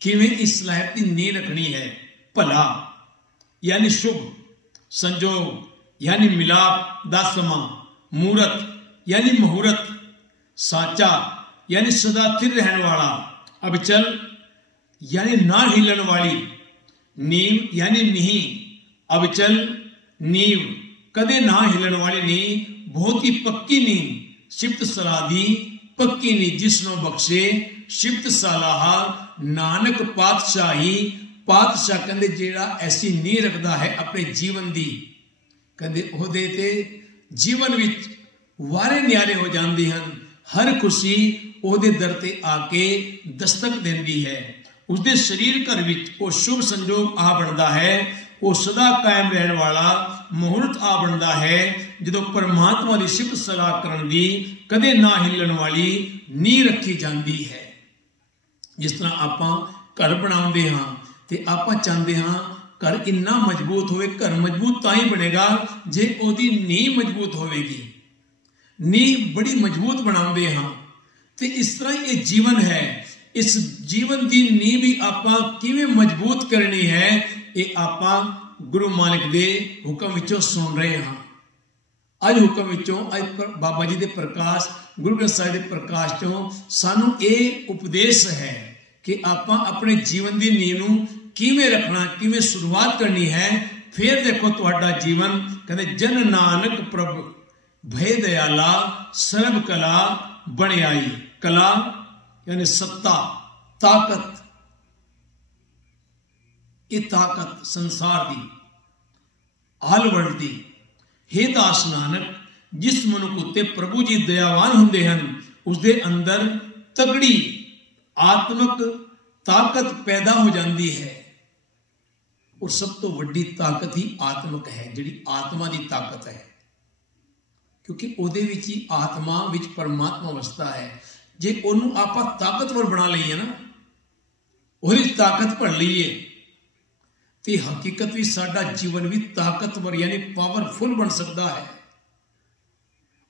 ਕਿਵੇਂ ਇਸ ਲਾਇਬ ਦੀ ਨੀਂਹ ਰੱਖਣੀ ਹੈ। ਭਲਾ यानी शुभ, संजोग यानी मिलाप दा समा, मूरत यानी मुहूर्त, साचा यानी सदा स्थिर रहने वाला, अविचल यानी ना हिलन वाली, नींव यानी नींह, अविचल नींव कदे ना हिलन वाली नींह, बहुत ही पक्की नींव। सिफत सलाह दी पक्की नींह जिसनों बख्शे सिफत सलाह नानक पातशाही। पातशाह कहते जेड़ा ऐसी नींह रखता है अपने जीवन की, कहते ओहदे ते जीवन विच वारे न्यारे हो जाते हैं। हर खुशी ओहदे दर ते आके दस्तक देती है। उसके शरीर घर विच वो शुभ संजोग आ बनता है। वो सदा कायम रहने वाला मुहूर्त आ बनता है, जो परमात्मा की सिफत सलाह करन दी कदे ना हिलन वाली नींह रखी जाती है। जिस तरह आपां घर बनाउंदे हां ते आपां चाहते हाँ घर इन्ना मजबूत होवे। घर मजबूत तां ही बनेगा जे ओदी नींह मजबूत होवेगी। नींह बड़ी मजबूत बनाउंदे हाँ ते इस तरह ये जीवन है। इस जीवन की नींह भी आपां किवें मजबूत करनी है, ये आपां गुरु मालिक दे हुक्म विचों सुन रहे हाँ। अज हुक्म विचों अज बाबा जी दे प्रकाश, गुरु ग्रंथ साहिब दे प्रकाश चों सानू ये उपदेश है कि आपां अपने जीवन की नींह नूं किवें रखना, किवें शुरुआत करनी है। फिर देखो तुहाडा जीवन कहते जन नानक प्रभ भय दयाला, सर्व कला बन आई। कला यानी सत्ता, ताकत। ये ताकत संसार की आल वर्ल्ड की। हे दास नानक, जिस मनुख उत्ते प्रभु जी दयावान हुंदे हन, उसके अंदर तगड़ी आत्मक ताकत पैदा हो जाती है। और सब तो वड्डी ताकत ही आत्मक है, जिहड़ी आत्मा की ताकत है, क्योंकि उहदे विच ही आत्मा विच परमात्मा वसदा है। जे उहनूं आपां ताकतवर बना लईए ना, उहदी ताकत भर लईए, तो हकीकत भी साडा जीवन भी ताकतवर यानी पावरफुल बन सकता है।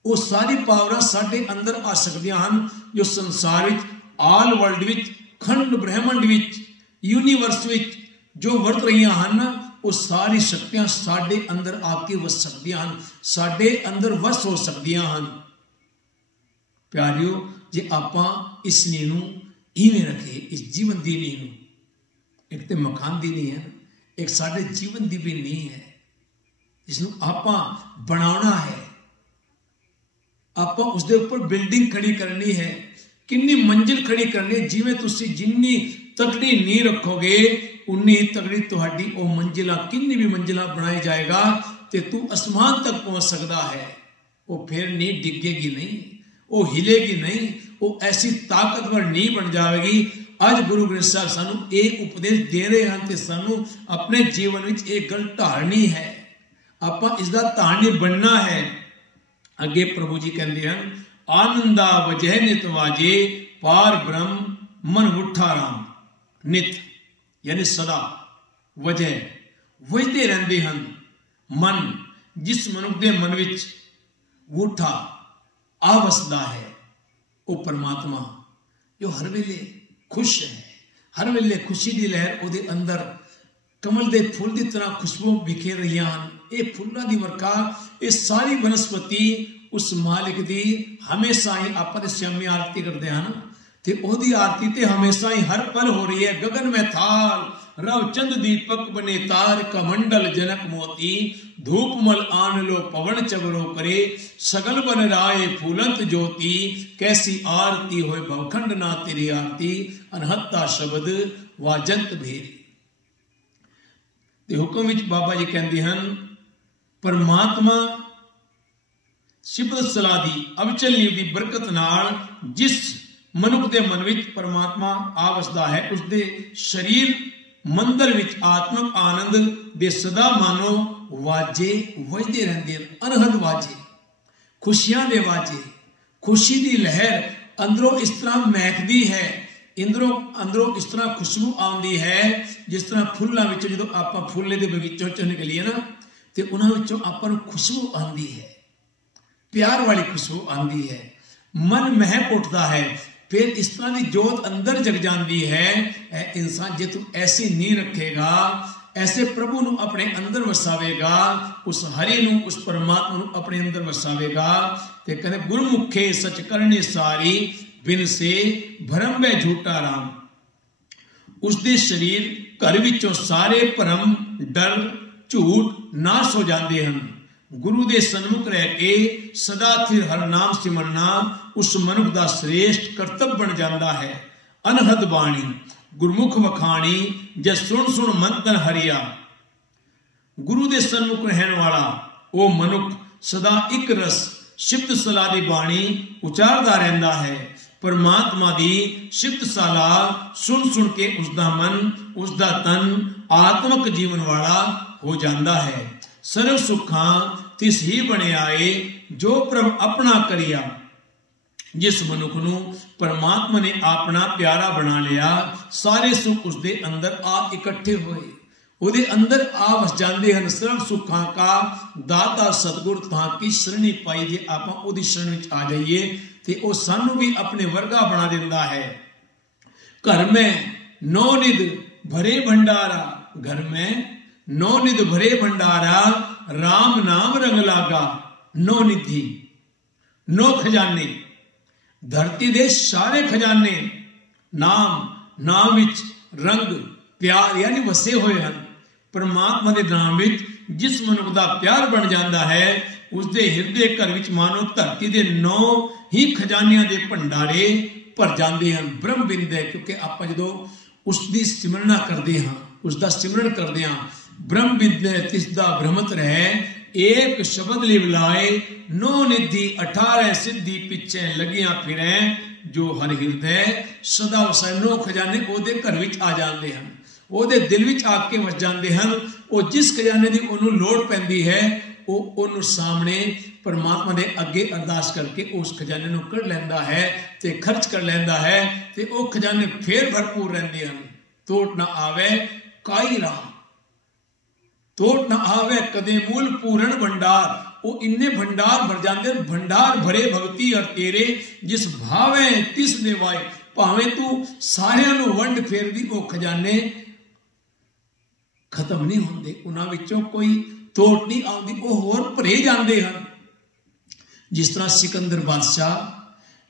वो सारी पावरां साडे अंदर आ सकदियां हन जो संसार विच, आल वर्ल्ड विच, खंड ब्रह्मंड विच, यूनीवर्स विच जो वर्त रही हैं, वो सारी शक्तियां साडे अंदर आके वस सकदियां हन, साडे अंदर वस हो सकदियां हन। प्यारियो, जे आपां इस नींह नूं इवें रखे, इस जीवन की नींह नूं, एक तो मकान की नींह है, एक साडे जीवन की भी नींह है, इसनूं आपां बनाउणा है। ਆਪਾਂ उसके उपर बिल्डिंग खड़ी करनी है, किन्नी मंजिल खड़ी करनी है। जिवें तुसी जिन्नी तकड़ी नींह रखोगे उन्नी ही तकड़ी तुहाडी वो मंजिला, किन्नी भी मंजिला बनाई जाएगा तो तू आसमान तक पहुंच सकता है। वो फिर नींह डिगेगी नहीं, वो हिलेगी नहीं, वो ऐसी ताकतवर नींह बन जाएगी। अज गुरु ग्रंथ साहब सानू एक उपदेश दे रहे हैं तो सानू अपने जीवन में एक गल ढालनी है, आपां इसका धारणी बनना है। अगे प्रभु जी कहते हैं आनंदा वजह नित वाजे पार ब्रह्म मन उठा राम। नित यानी सदा, वजह वजते रहते हैं। मन जिस मनुख के मन विच उठा आ वसदा है वो परमात्मा जो हर वेले खुश है, हर वेले खुशी की लहर उहदे अंदर कमल के फुल की तरह खुशबू बिखेर रही हैं। ये फुलों की वर्खा, ये सारी वनस्पति उस मालिक की हमेशा ही आप श्यामी आरती करते हैं ना, तो ओदी आरती तो हमेशा ही हर पल हो रही है। गगन में थाल रव चंद दीपक बने तार कमंडल जनक मोती धूप मल आन लो पवन चबरो करे सगल बन राय फूलंत ज्योति कैसी आरती होए भवखंड ना तेरी आरती अनहत्ता शब्द वाजंत भेरी। ते हुक्म विच बाबा जी कहते हैं परमात्मा सिफत सलाह दी अविचल नीव दी बरकत नाल जिस मनुख के मन विच परमात्मा आ वसदा है उसके शरीर मंदिर विच आत्मक आनंद दे सदा मानो वाजे वजदे रहंदे हैं। अनहद वाजे, खुशियां दे वाजे, खुशी की लहर अंदरों इस तरह महकदी है, अंदरों इस तरह खुशबू आती है जिस तरह फुल्लां विचों जदों आपां फुल्ले दे बगीचों चों निकलीए ना तो उन्हां विचों आपां नूं खुशबू आती है, प्यार वाली खुशबू आती है, मन महक उठता है। फिर इस तरह की जोत अंदर जग जाती है। इंसान जे तू ऐसी नींह रखेगा, ऐसे प्रभु नूं अपने अंदर वसावेगा, उस हरि नूं उस परमात्मा नूं अपने अंदर वसावेगा ते कहते गुरमुखे सच करने सारी बिन से भरम में झूठा राम। उसके शरीर घर विचों सारे भरम डर झूठ नाश हो जाते हैं। गुरु दे सन्मुख रह के सदा स्थिर हर नाम सिमरना उस मनुख का श्रेष्ठ कर्तव्य बन जाता है। अनहद बाणी गुरमुख वखाणी जब सुन सुन मन तन हरिया। गुरु दे सन्मुख रहने वाला वो मनुख सदा एक रस शिफ्त सलाह की बाणी उचारता रहता है। परमात्मा की शिफ्त सलाह सुन सुन के उसका मन उसका तन आत्मक जीवन वाला हो जाता है। सर्व सुखा तिस ही बने आए जो प्रभ अपना करिया। जिस मनुख नूं परमात्मा ने अपना प्यारा बना लिया सारे सुख उसके अंदर आ इकट्ठे होए, ਉਹਦੇ अंदर आ वस जाते हैं। सर्व सुखा का दाता सतगुर तां की शरणी पाई जे आपां ओदी शरण विच आ जाइए ते ओ सानू भी अपने वर्गा बना दिंदा है। घर में नौ निध भरे भंडारा, घर में नौ निध भरे भंडारा राम नाम रंग लागा। नौ निधि नौ खजाने, धरती दे सारे खजाने नाम विच रंग प्यार यानी वसे हुए हैं। परमात्मा के नाम विच जिस मनुख का प्यार बन जाता है उसके हिरदे घर विच मानो धरती के 9 ही खजानियां के भंडारे भर जाते हैं। ब्रह्म बिंद है क्योंकि आप जो उसकी सिमरना करते हैं, उसका सिमरन करते हैं, ब्रह्म बिंद तिसदा भ्रमत रहे एक शब्द लिव लाए 9 निधि 18 सिद्धि पिछे लगियां फिरे जो हर हिरदे सदा वसाए। 9 खजाने ओदे घर विच आ जाते हैं, ओदे दिल विच आके वस जाते हैं। वो जिस खजाने की उन्होंने लोड़ पैंदी है वो उन्होंने सामने परमात्मा के अगे अरदास करके उस खजाने को कढ़ लैंदा है ते खर्च कर लैंदा है ते वो खजाने फिर भरपूर रहते हैं। तोट ना आवे काई राम, तोट ना आवे कदे मूल पूर्ण भंडार। वो इन्ने भंडार भर जाते, भंडार भरे भगती और तेरे जिस भावे तिस देवाए। भावे तू सारियां नूं वंड फेर दी वो खजाने खत्म नहीं होंदे, उन्हां विचों कोई तोट नहीं आउंदी, वो होर भरे जाते हैं। जिस तरह सिकंदर बादशाह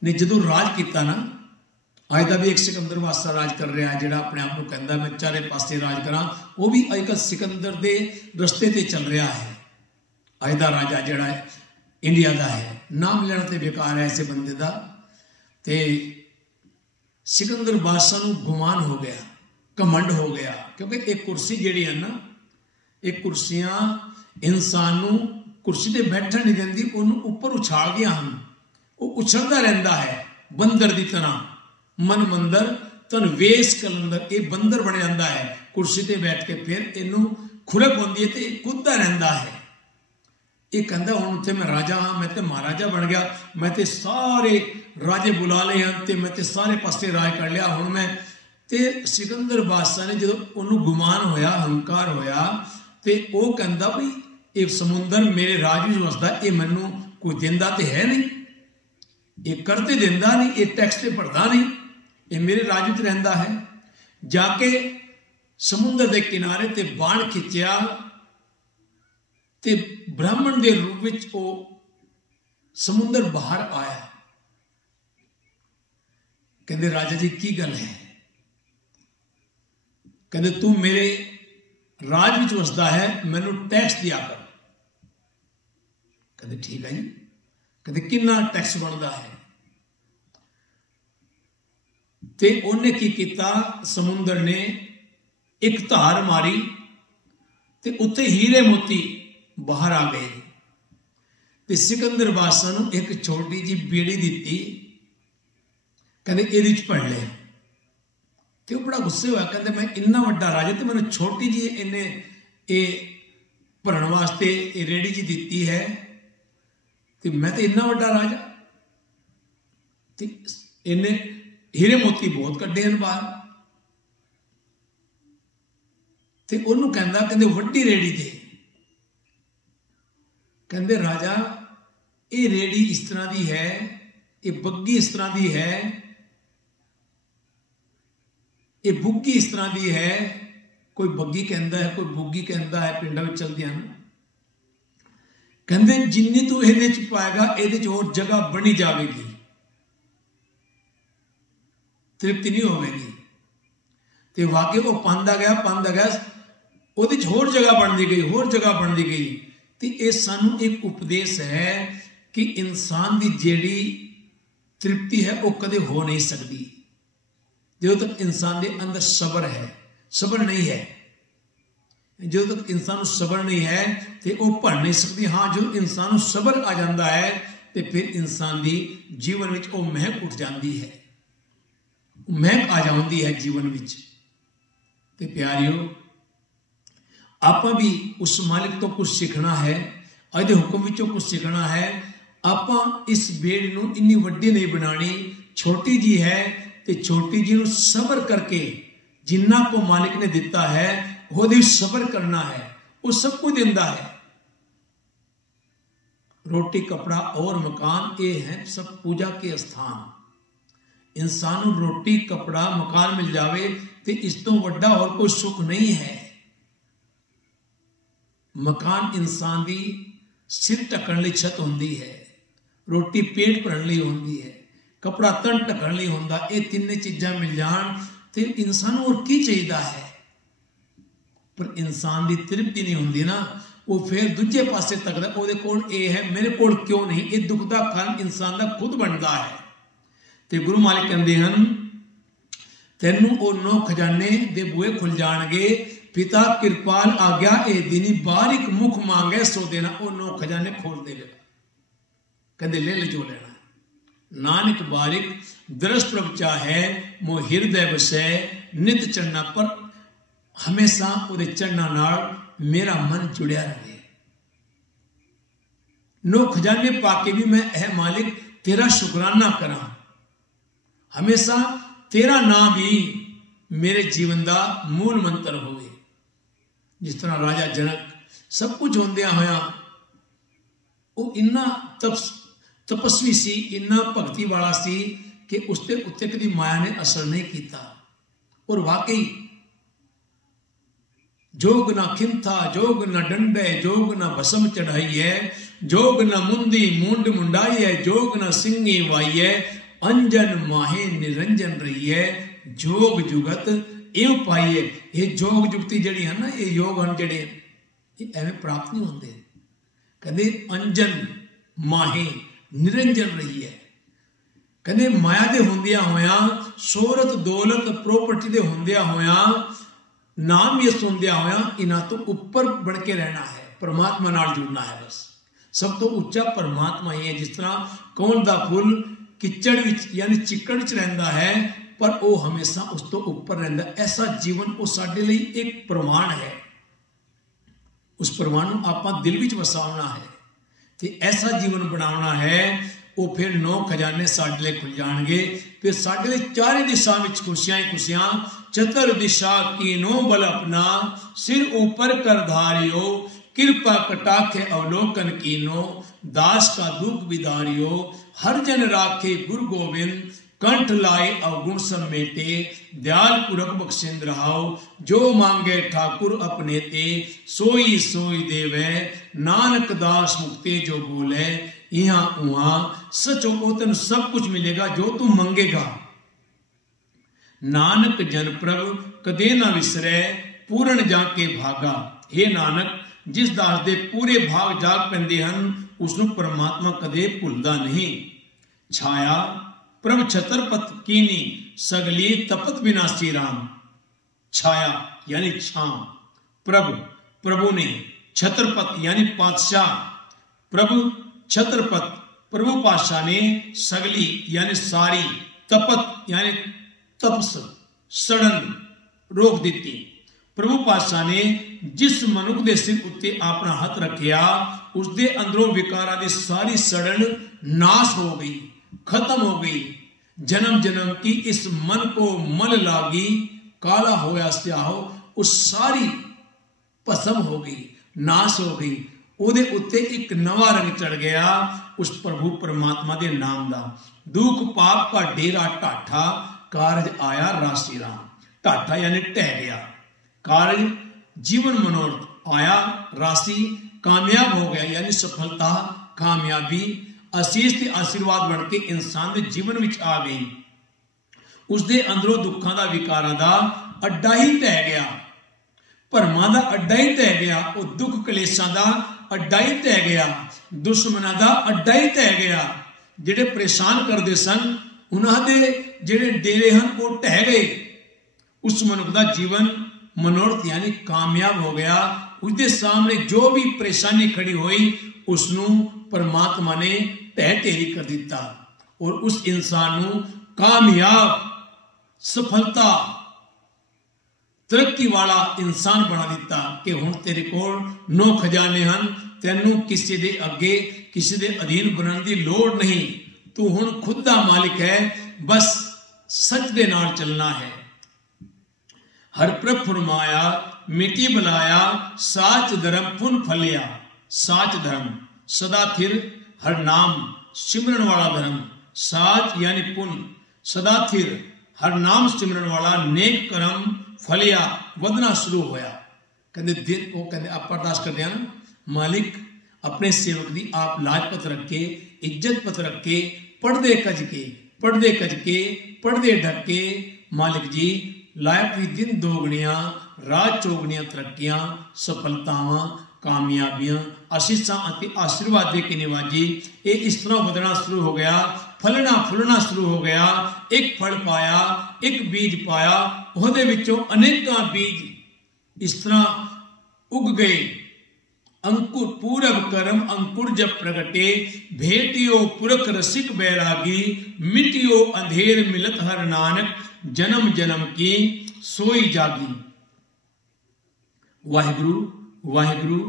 ने जदों राज किया ना, अज का भी एक सिकंदर बादशाह राज कर रहा है जिहड़ा अपने आप को कहता मैं चारे पासे राज करा, वो भी अजकल सिकंदर के रस्ते ते चल रहा है। अज का राजा जिहड़ा इंडिया का है नाम लेना तो बेकार है ऐसे बंदे का। तो सिकंदर बादशाह को गुमान हो गया, घमंड हो गया, क्योंकि एक कुर्सी जी है ना, एक कुर्सियां इंसान को कुर्सी पर बैठन नहीं देंदी, उन्होंने उपर उछाल दिया हैं, वो उछलता रहता है बंदर की तरह। मन मंदर तन वेश कलंदर, ये बंदर बन जाता है कुर्सी पर बैठ के, फिर इनू खुरक होती है तो कूदता रहता है। ये कहता हूँ उत्थे मैं राजा हाँ, मैं तो महाराजा बन गया, मैं तो सारे राजे बुला ले हैं, तो मैं तो सारे पासे राज कर लिया हूँ मैं। तो सिकंदर बादशाह ने जो उन्होंने गुमान होया, हंकार होया, तो वह कहता भाई एक समुंदर मेरे राज में वसदा, ये मैनू कोई देंदा तो है नहीं, ये करते देंदा नहीं, ये टैक्स से भरता नहीं, ये मेरे राज में रहिंदा है। जाके समुंदर के किनारे ते बाण खिंचिया, ते ब्राह्मण के रूप में वो समुंदर बाहर आया। कहते राजा जी की गल है? कहते तू मेरे राज में वसदा है, मैनू टैक्स दिया कर। कहते ठीक है जी। कहते कितना टैक्स बनता है? ते उन्हें की किया, समुंदर ने एक धार मारी, ते उत्ते हीरे मोती बाहर आ गए। ते सिकंदर बादशाह को एक छोटी जी बेड़ी दी, कहते ये पढ़ ले। तो बड़ा गुस्से हुआ, कहते मैं इन्ना वड्डा राजा, तो मैंने छोटी जी इन्हें ये भरन वास्ते ये रेड़ी जी दी है, तो मैं तो इन्ना वड्डा राजा। तो इन्हें हीरे मोती बहुत कड्डे हैं बाहर। तो उन्होंने कहता, कहते वड्डी रेड़ी दे। कहते राजा ये रेड़ी इस तरह की है, ये बग्गी इस तरह की है, ये बुग्गी इस तरह की है। कोई बग्गी कहता है, कोई बुग्गी कहता है, पिंडा में चलती है ना। कहते जिन्नी तू ये पाएगा ये और जगह बनी जाएगी, तृप्ति नहीं होगी। तो वाकई वो पांदा गया वो होर जगह बनती गई, होर जगह बनती गई। तो ये सानू एक उपदेश है कि इंसान की जेड़ी तृप्ति है वो कदे हो नहीं सकती जो तक इंसान के अंदर सबर है। सबर नहीं है, जो तक इंसान सबर नहीं है तो वो भर नहीं सकती। हाँ, जो इंसान सबर आ जाता है तो फिर इंसान की जीवन में वो महक उठ जाती है, महक आ जाती है जीवन में। तो प्यारियों, आप भी उस मालिक तो कुछ सीखना है, अदे हुक्म विचों कुछ सीखना है। आप इस बेड़ नूं इन्नी वड्डी नहीं बनानी, छोटी जी है, तो छोटी जी नूं सबर करके जिन्ना को मालिक ने दिता है वो सबर करना है। वो सब कुछ दिंदा है, रोटी कपड़ा और मकान ये है सब पूजा के स्थान। इंसान को रोटी कपड़ा मकान मिल जावे तो इस तो वड्डा और कोई सुख नहीं है। मकान इंसान की सिर ढकण लई छत होंदी है, रोटी पेट भरन लई होंदी है, कपड़ा तन ढकण लई होंदा। ये तीन चीज़ां मिल जान तो इंसान और की चाहिए है। पर इंसान की तृप्ति नहीं होंदी ना, वो फिर दूजे पासे तकदा, ओहदे कोल ये है मेरे कोल क्यों नहीं। ये दुख का कारण इंसान का खुद बनता है। तो गुरु मालिक कहते हैं तेनू वो 9 खजाने दे बूहे खुल जाणगे, पिता कृपाल आज्ञा ए दीनी, बारिक मुख मांगे सो देना। वो 9 खजाने खोल देगा, कहते ले ले जो लेना। नानक बारिक दरस प्रभ चाहे, मो हृदय बसै नित चढ़ना। पर हमेशा उहदे चढ़ना नाल मेरा मन जुड़िया रहे। 9 खजाने पाके भी मैं है मालिक तेरा शुकराना करा, हमेशा तेरा नाम ही मेरे जीवन का मूल मंत्र होवे। जिस तरह राजा जनक सब कुछ होंदिया होया वो इन्ना तपस्वी सी, इन्ना भगती वाला सी कि उसके उत्ते कभी माया ने असर नहीं किया। और वाकई जोग ना खिंथा, जोग ना डंडे, जोग ना भस्म चढ़ाई है, जोग ना मुंदी मुंड मुंडाई है, जोग ना सिंगी वाई है, अंजन माहे निरंजन रही है, जोग जुगत एवं पाई है। ये जोग जुगती जड़ी है ना, ये योग हैं जड़े ये एवं प्राप्त नहीं होंगे। कहते अंजन माहे ਨਿਰੰਜਨ ਰਹੀ ਹੈ। ਕਹਿੰਦੇ ਮਾਇਆ ਦੇ ਹੁੰਦਿਆਂ ਹੋਇਆਂ, ਸ਼ੋਹਰਤ ਦੌਲਤ ਪ੍ਰੋਪਰਟੀ ਦੇ ਹੁੰਦਿਆਂ ਹੋਇਆਂ, ਨਾਮ ਯਸ ਹੁੰਦਿਆਂ ਹੋਇਆਂ, ਇਹਨਾਂ ਤੋਂ ਉੱਪਰ ਬਣ ਕੇ ਰਹਿਣਾ ਹੈ, ਪਰਮਾਤਮਾ ਨਾਲ ਜੁੜਨਾ ਹੈ। ਬਸ ਸਭ ਤੋਂ ਉੱਚਾ ਪਰਮਾਤਮਾ ਹੀ ਹੈ। ਜਿਸ ਤਰ੍ਹਾਂ ਕੌਣ ਦਾ ਫੁੱਲ ਕਿਚੜ ਵਿੱਚ ਯਾਨੀ ਚਿੱਕੜ ਵਿੱਚ ਰਹਿੰਦਾ ਹੈ, ਪਰ ਉਹ ਹਮੇਸ਼ਾ ਉਸ ਤੋਂ ਉੱਪਰ ਰਹਿੰਦਾ। ਐਸਾ ਜੀਵਨ ਉਹ ਸਾਡੇ ਲਈ ਇੱਕ ਪ੍ਰਮਾਣ ਹੈ। ਉਸ ਪ੍ਰਮਾਣ ਨੂੰ ਆਪਾਂ ਦਿਲ ਵਿੱਚ ਵਸਾਉਣਾ ਹੈ ਤੇ ਐਸਾ ਜੀਵਨ ਬਣਾਉਣਾ ਹੈ। ਉਹ ਫਿਰ 9 ਖਜ਼ਾਨੇ ਸਾਡੇ ਲਈ ਖੁੱਲ ਜਾਣਗੇ। ਫਿਰ ਸਾਡੇ ਲਈ ਚਾਰੇ ਦਿਸ਼ਾ ਵਿੱਚ ਖੁਸ਼ੀਆਂ ਹੀ ਖੁਸ਼ੀਆਂ। ਚਤੁਰ ਦਿਸ਼ਾ कीनो बल अपना, सिर ऊपर कर धारियो, कृपा कटाखे अवलोकन कीनो, दास का दुख विदारियो, हर जन राखे गुरु गोविंद, कंठ लाए अवगुण समेटे, दयाल पुरख बख्शिंद रहाओ, जो मांगे ठाकुर अपने ते, सोई सोई देवे, नानक दास मुक्ते जो बोले, यहाँ वहां सचो तेन सब कुछ मिलेगा जो तू मंगेगा। नानक जन प्रभ कदे ना विसरे, पूर्ण जाके भागा। हे नानक, जिस दास दे पूरे भाग जाग पैंदे हन, उसनू परमात्मा कदे भुलदा नहीं। छाया प्रभ छतरपत कीनी, सगली तपत विनाशी राम। छाया यानी छां, प्रभु ने, छतरपत यानी पातशाह, प्रभु छत्रपत प्रभु पातशाह ने, सगली यानी सारी, तपत यानी तपस सड़न रोक दी। प्रभु पातशाह ने जिस मनुख के सिर उत्ते अपना हथ रखिया, उसके अंदरों विकारा की सारी सड़न नाश हो गई, खत्म हो गई। जन्म जन्म की इस मन को मल लागी, काला होया स्याहो, उस सारी भस्म हो गई, नाश हो गई। ਉਹਦੇ ਉੱਤੇ ਇੱਕ ਨਵਾਂ ਰੰਗ ਚੜ ਗਿਆ ਉਸ ਪ੍ਰਭੂ ਪਰਮਾਤਮਾ ਦੇ ਨਾਮ ਦਾ। ਦੁੱਖ ਪਾਪ ਦਾ ਡੇਰਾ ਢਾਠਾ, ਕਾਰਜ ਆਇਆ ਰਾਸੀ ਰਾਮ। ਢਾਠਾ ਯਾਨੀ ਢਹਿ ਗਿਆ, ਕਾਰਜ ਜੀਵਨ ਮਨੋਰਥ ਆਇਆ, ਰਾਸੀ ਕਾਮਯਾਬ ਹੋ ਗਿਆ ਯਾਨੀ ਸਫਲਤਾ ਕਾਮਯਾਬੀ ਅਸੀਸ ਤੇ ਆਸ਼ੀਰਵਾਦ ਬਣ ਕੇ ਇਨਸਾਨ ਦੇ ਜੀਵਨ ਵਿੱਚ ਆ ਗਈ। ਉਸਦੇ ਅੰਦਰੋਂ ਦੁੱਖਾਂ ਦਾ ਵਿਕਾਰਾਂ ਦਾ ਅੱਡਾ ਹੀ ਢਹਿ ਗਿਆ, ਭਰਮਾਂ ਦਾ ਅੱਡਾ ਹੀ ਢਹਿ ਗਿਆ। ਉਹ ਦੁੱਖ ਕਲੇਸ਼ਾਂ ਦਾ ਅੱਡਾ ਹੀ ਢਹਿ ਗਿਆ, ਦੁਸ਼ਮਣਾਂ ਦਾ ਅੱਡਾ ਹੀ ਢਹਿ ਗਿਆ। ਜਿਹੜੇ ਪਰੇਸ਼ਾਨ ਕਰਦੇ ਸਨ ਉਹਨਾਂ ਦੇ ਜਿਹੜੇ ਡੇਰੇ ਹਨ ਉਹ ਢਹਿ ਗਏ। ਉਸ ਮਨੁੱਖ ਦਾ ਜੀਵਨ ਮਨੋਰਥ ਯਾਨੀ ਕਾਮਯਾਬ ਹੋ ਗਿਆ। ਉਸਦੇ ਸਾਹਮਣੇ ਜੋ ਵੀ ਪਰੇਸ਼ਾਨੀ ਖੜੀ ਹੋਈ ਉਸਨੂੰ ਪਰਮਾਤਮਾ ਨੇ ਢਹਿ ਢੇਰੀ ਕਰ ਦਿੱਤਾ ਔਰ ਉਸ ਇਨਸਾਨ ਨੂੰ ਕਾਮਯਾਬ ਸਫਲਤਾ तरक्की वाला इंसान बना दिता कि हुण तेरे कोल 9 खजाने हैं, तैनू किसी दे अगे किसी दे अधीन बनने की लोड़ नहीं। तू हुण खुद दा मालिक है, बस सच दे नाल चलना है। हर प्रभ फरमाया मिटी बुलाया, साच धर्म पुन फलिया। साच धर्म सदा थिर, हर नाम सिमरन वाला धर्म। साच यानी पुन, सदा थिर हर नाम सिमरन वाला नेक कर्म फलिया, वधना शुरू होया। कहते दिन वो कहते आप अरदास करते हैं, मालिक अपने सेवक की आप लाजपत रख के, इज्जत पत रख के, पढ़दे कज के, पढ़दे कज के, पढ़दे ढक के, मालिक जी लायक भी दिन दोगणियां, राज चौगणियां तरक्कियां, सफलतावां, कामयाबियां, आशीषां अते आशीर्वाद दे के निवाजी। ये इस तरह वधना शुरू हो गया, फलना फुलना शुरू हो गया। एक फल पाया, एक बीज पाया, ਉਹਦੇ ਵਿੱਚੋਂ अनेकों बीज इस तरह उग गए। अंकुर पूरब करम अंकुर जब प्रगटे, भेटियो पुरख रसिक बैरागी, मिटियो अंधेर मिलत हर नानक, जन्म जन्म की सोई जागी। वाहिगुरु वाहिगुरु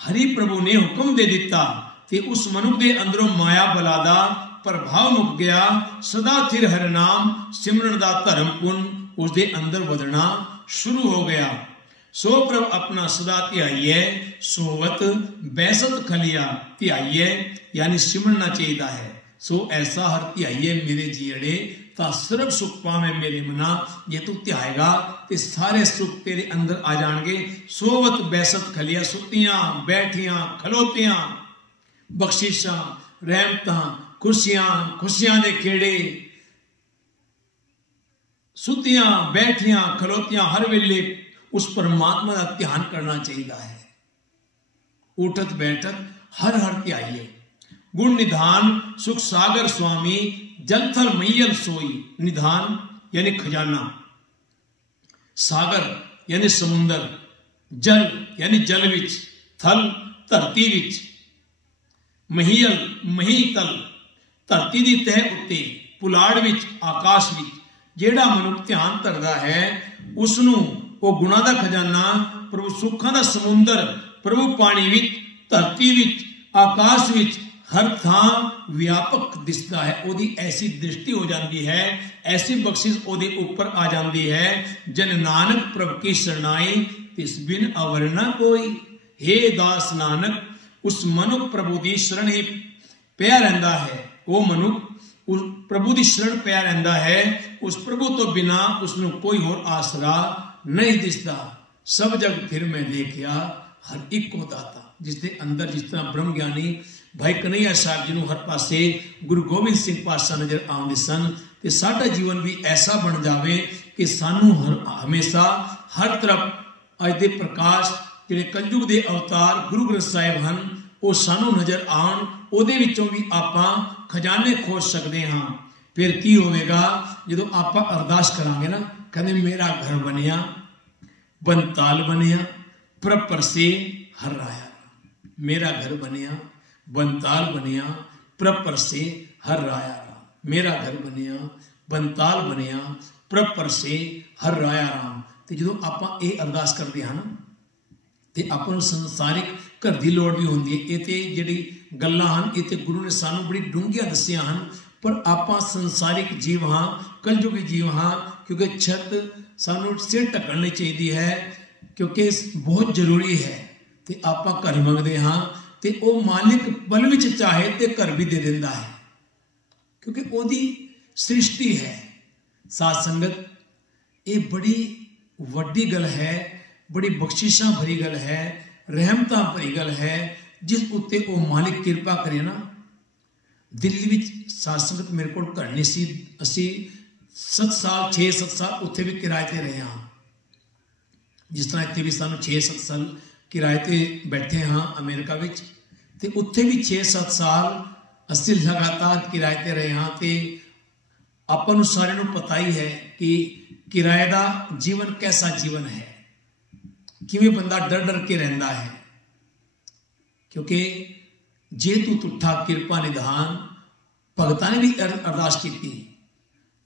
हरि प्रभु ने हुक्म दे दिता ते उस मनुख दे अंदरों माया बला दा प्रभाव मुक गया। सदा थिर हर नाम सिमरन दा धर्म पुन उसके अंदर वधना शुरू हो गया। सो प्रभ अपना सदा ध्याइए, सोवत बैसत खलिया। ध्याइए यानी सिमरना चाहिए है। सो ऐसा हर ध्याइए मेरे जीड़े, ता सिर्फ सुख पावे मेरे मना। जे तू ध्याएगा तो सारे सुख तेरे अंदर आ जाएंगे। सोवत बैसत खलिया, सुतियां बैठियां खलोतियां, बख्शिशां रहमतां, खुशियां खुशियां दे खेड़े, सुतियां बैठियां खलोतियां, हर वेले उस परमात्मा का ध्यान करना चाहिए है। उठत बैठत हर हर ध्याइए। गुण निधान सुख सागर स्वामी जलथल मैयल सोई। निधान यानी खजाना, सागर यानी समुंदर, जल यानी जल विच, थल धरती विच, महीयल मही तल धरती दी तह उत्ते, पुलाड़ विच आकाश विच। जेड़ा मनुख ध्यान धरदा है उसनू वो गुणा दा खजाना, प्रभु सुखां दा समुंदर, प्रभु पानी विच, धरती विच, आकाश विच हर थां व्यापक दिसदा है। ओदी ऐसी दृष्टि हो जाती है, ऐसी बख्शिश ओदे ऊपर आ जाती है। जन नानक प्रभु की शरणाई तिस बिन अवर न कोई। हे दास नानक उस मनुख प्रभु की शरण ही पिया रहिंदा है। वो मनुख उस प्रभु की शरण पिया रहिंदा है। उस प्रभु तो बिना उसनू कोई होर आसरा नहीं दिसदा। सब जग फिर मैं देखिया हर एक को दाता। जिसके अंदर जिस तरह ब्रह्म ज्ञानी भाई कन्हैया साहब जी नूं हर पासे गुरु गोबिंद सिंह पातशाह नजर आउंदे सन, ते साडा जीवन भी ऐसा बन जावे कि सानू हमेशा हर तरफ अज दे प्रकाश जिहड़े कलयुग दे अवतार गुरु ग्रंथ साहिब हन वो सानू नजर आउण, उहदे विचों भी आपां खजाने खोज सकते हाँ। फिर की होवेगा जदों आपां अरदास करांगे ना, कहंदे मेरा घर बनिया बनताल बनिया प्रभ परसे हर राया। मेरा घर बनिया बनताल बनिया प्रभ परसे हर राया। मेरा घर बनिया बनताल बनिया प्रभ परसे हर राया राम। ते जदों आपां ये अरदास करते हैं ना, ते आपां नूं संसारिक घर की लोड़ भी होंदी है। ये तो जिहड़ी गल्लां हन ये तो गुरु ने सानू बड़ी डूंघियां दसियां हन, पर आपां संसारिक जीव हाँ, कलयुगी जीव हाँ, क्योंकि छत सानू सिर ढकण लई चाहीदी है, क्योंकि बहुत जरूरी है। ते आपां घर मंगदे हाँ ते ओ मालिक पल विच चाहे ते घर भी दे दिंदा है, क्योंकि ओदी सृष्टि है। साध संगत ये बड़ी वड्डी गल है, बड़ी बख्शिशां भरी गल है, रहमतां भरी गल है, जिस उत्ते ओ मालिक कृपा करे ना। दिल्ली विच साध संगत मेरे कोल घर नहीं सी, असी 7 साल 6-7 साल उत्थे भी किराए ते रहे हाँ। जिस तरह इत्थे भी सानू 6-7 साल किराए ते बैठे हाँ अमेरिका विच, ते उत्थे भी 6-7 साल असी लगातार किराए ते रहे हाँ। ते आपां नूं सारिआं नूं पता ही है कि किराए दा जीवन कैसा जीवन है, किवें बंदा डर डर के रहिंदा है। क्योंकि जे तू तुठा किरपा निधान, भगतां ने भी अरदास की,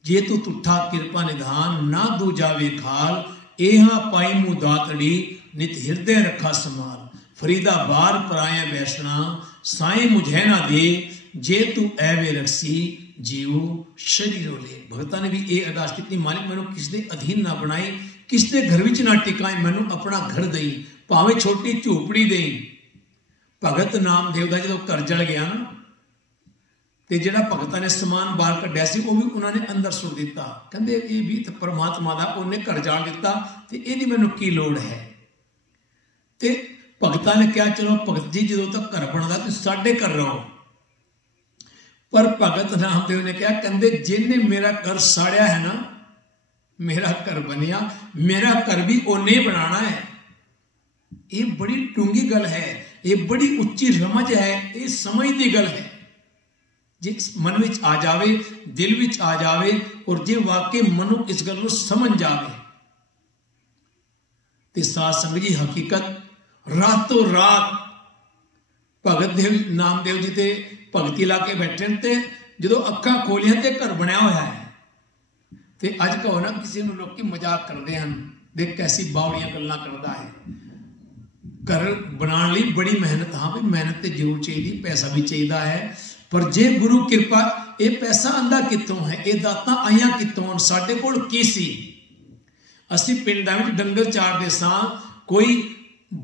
जे तू तुठा किरपा निधान ना दू जावे खाल, एहा पाई मुँह दातड़ी नित हृदय रखा समाल। फरीदा बार पराया बैसना साई मुझे ना दे, जे तू ऐवे रखसी जीव शरीरों ले। भगतां ने भी ये अरदास की, मालिक मैनू किस दे अधीन ना बनाई, किस दे घर विच ना टिकाए, मैनू अपना घर दई, भावें छोटी झोपड़ी दई। भगत नामदेव का जो घर जल गया ना, ते जिहड़ा भगतां ने समान बाहर कढ़िया सी वो भी उन्होंने अंदर सुट दिता। कहंदे ये भी तो परमात्मा दा, उन्हें घर जाल दिता ते इहदी मैनू की लोड़ है। ते भगतां ने कहा चलो भगत जी जो तक घर बनता तुसीं साडे घर रहो। पर भगत नामदेव ने कहा, कहंदे जिन्हें मेरा घर साड़िया है ना, मेरा घर बनिया, मेरा घर भी उन्हें बनाना है। ये बड़ी डूंगी गल है, ये बड़ी उच्ची रमज है, ये समझ की गल है। जे मन विच आ जावे, दिल विच आ जावे, और जे वाकई मनुख इस गल को समझ जावे, ते साध संगत जी हकीकत रातों रात भगत देव नामदेव जी ते भगती ला के बैठे ते जो अखा खोलिया ते घर बनया होया है। ते अज कहो ना किसी नूं लोग मजाक करते हैं, देख कैसी बावड़ियां गल्लां करता है। घर बनाने लई बड़ी मेहनत, हाँ भाई मेहनत तो जरूर चाहिए, पैसा भी चाहिए है, पर जे गुरु कृपा ये पैसा आंदा कितों है, ये दातां आईयां कितों, साडे कोल की सी। असीं पिंडां विच डंगर चारदे सां, कोई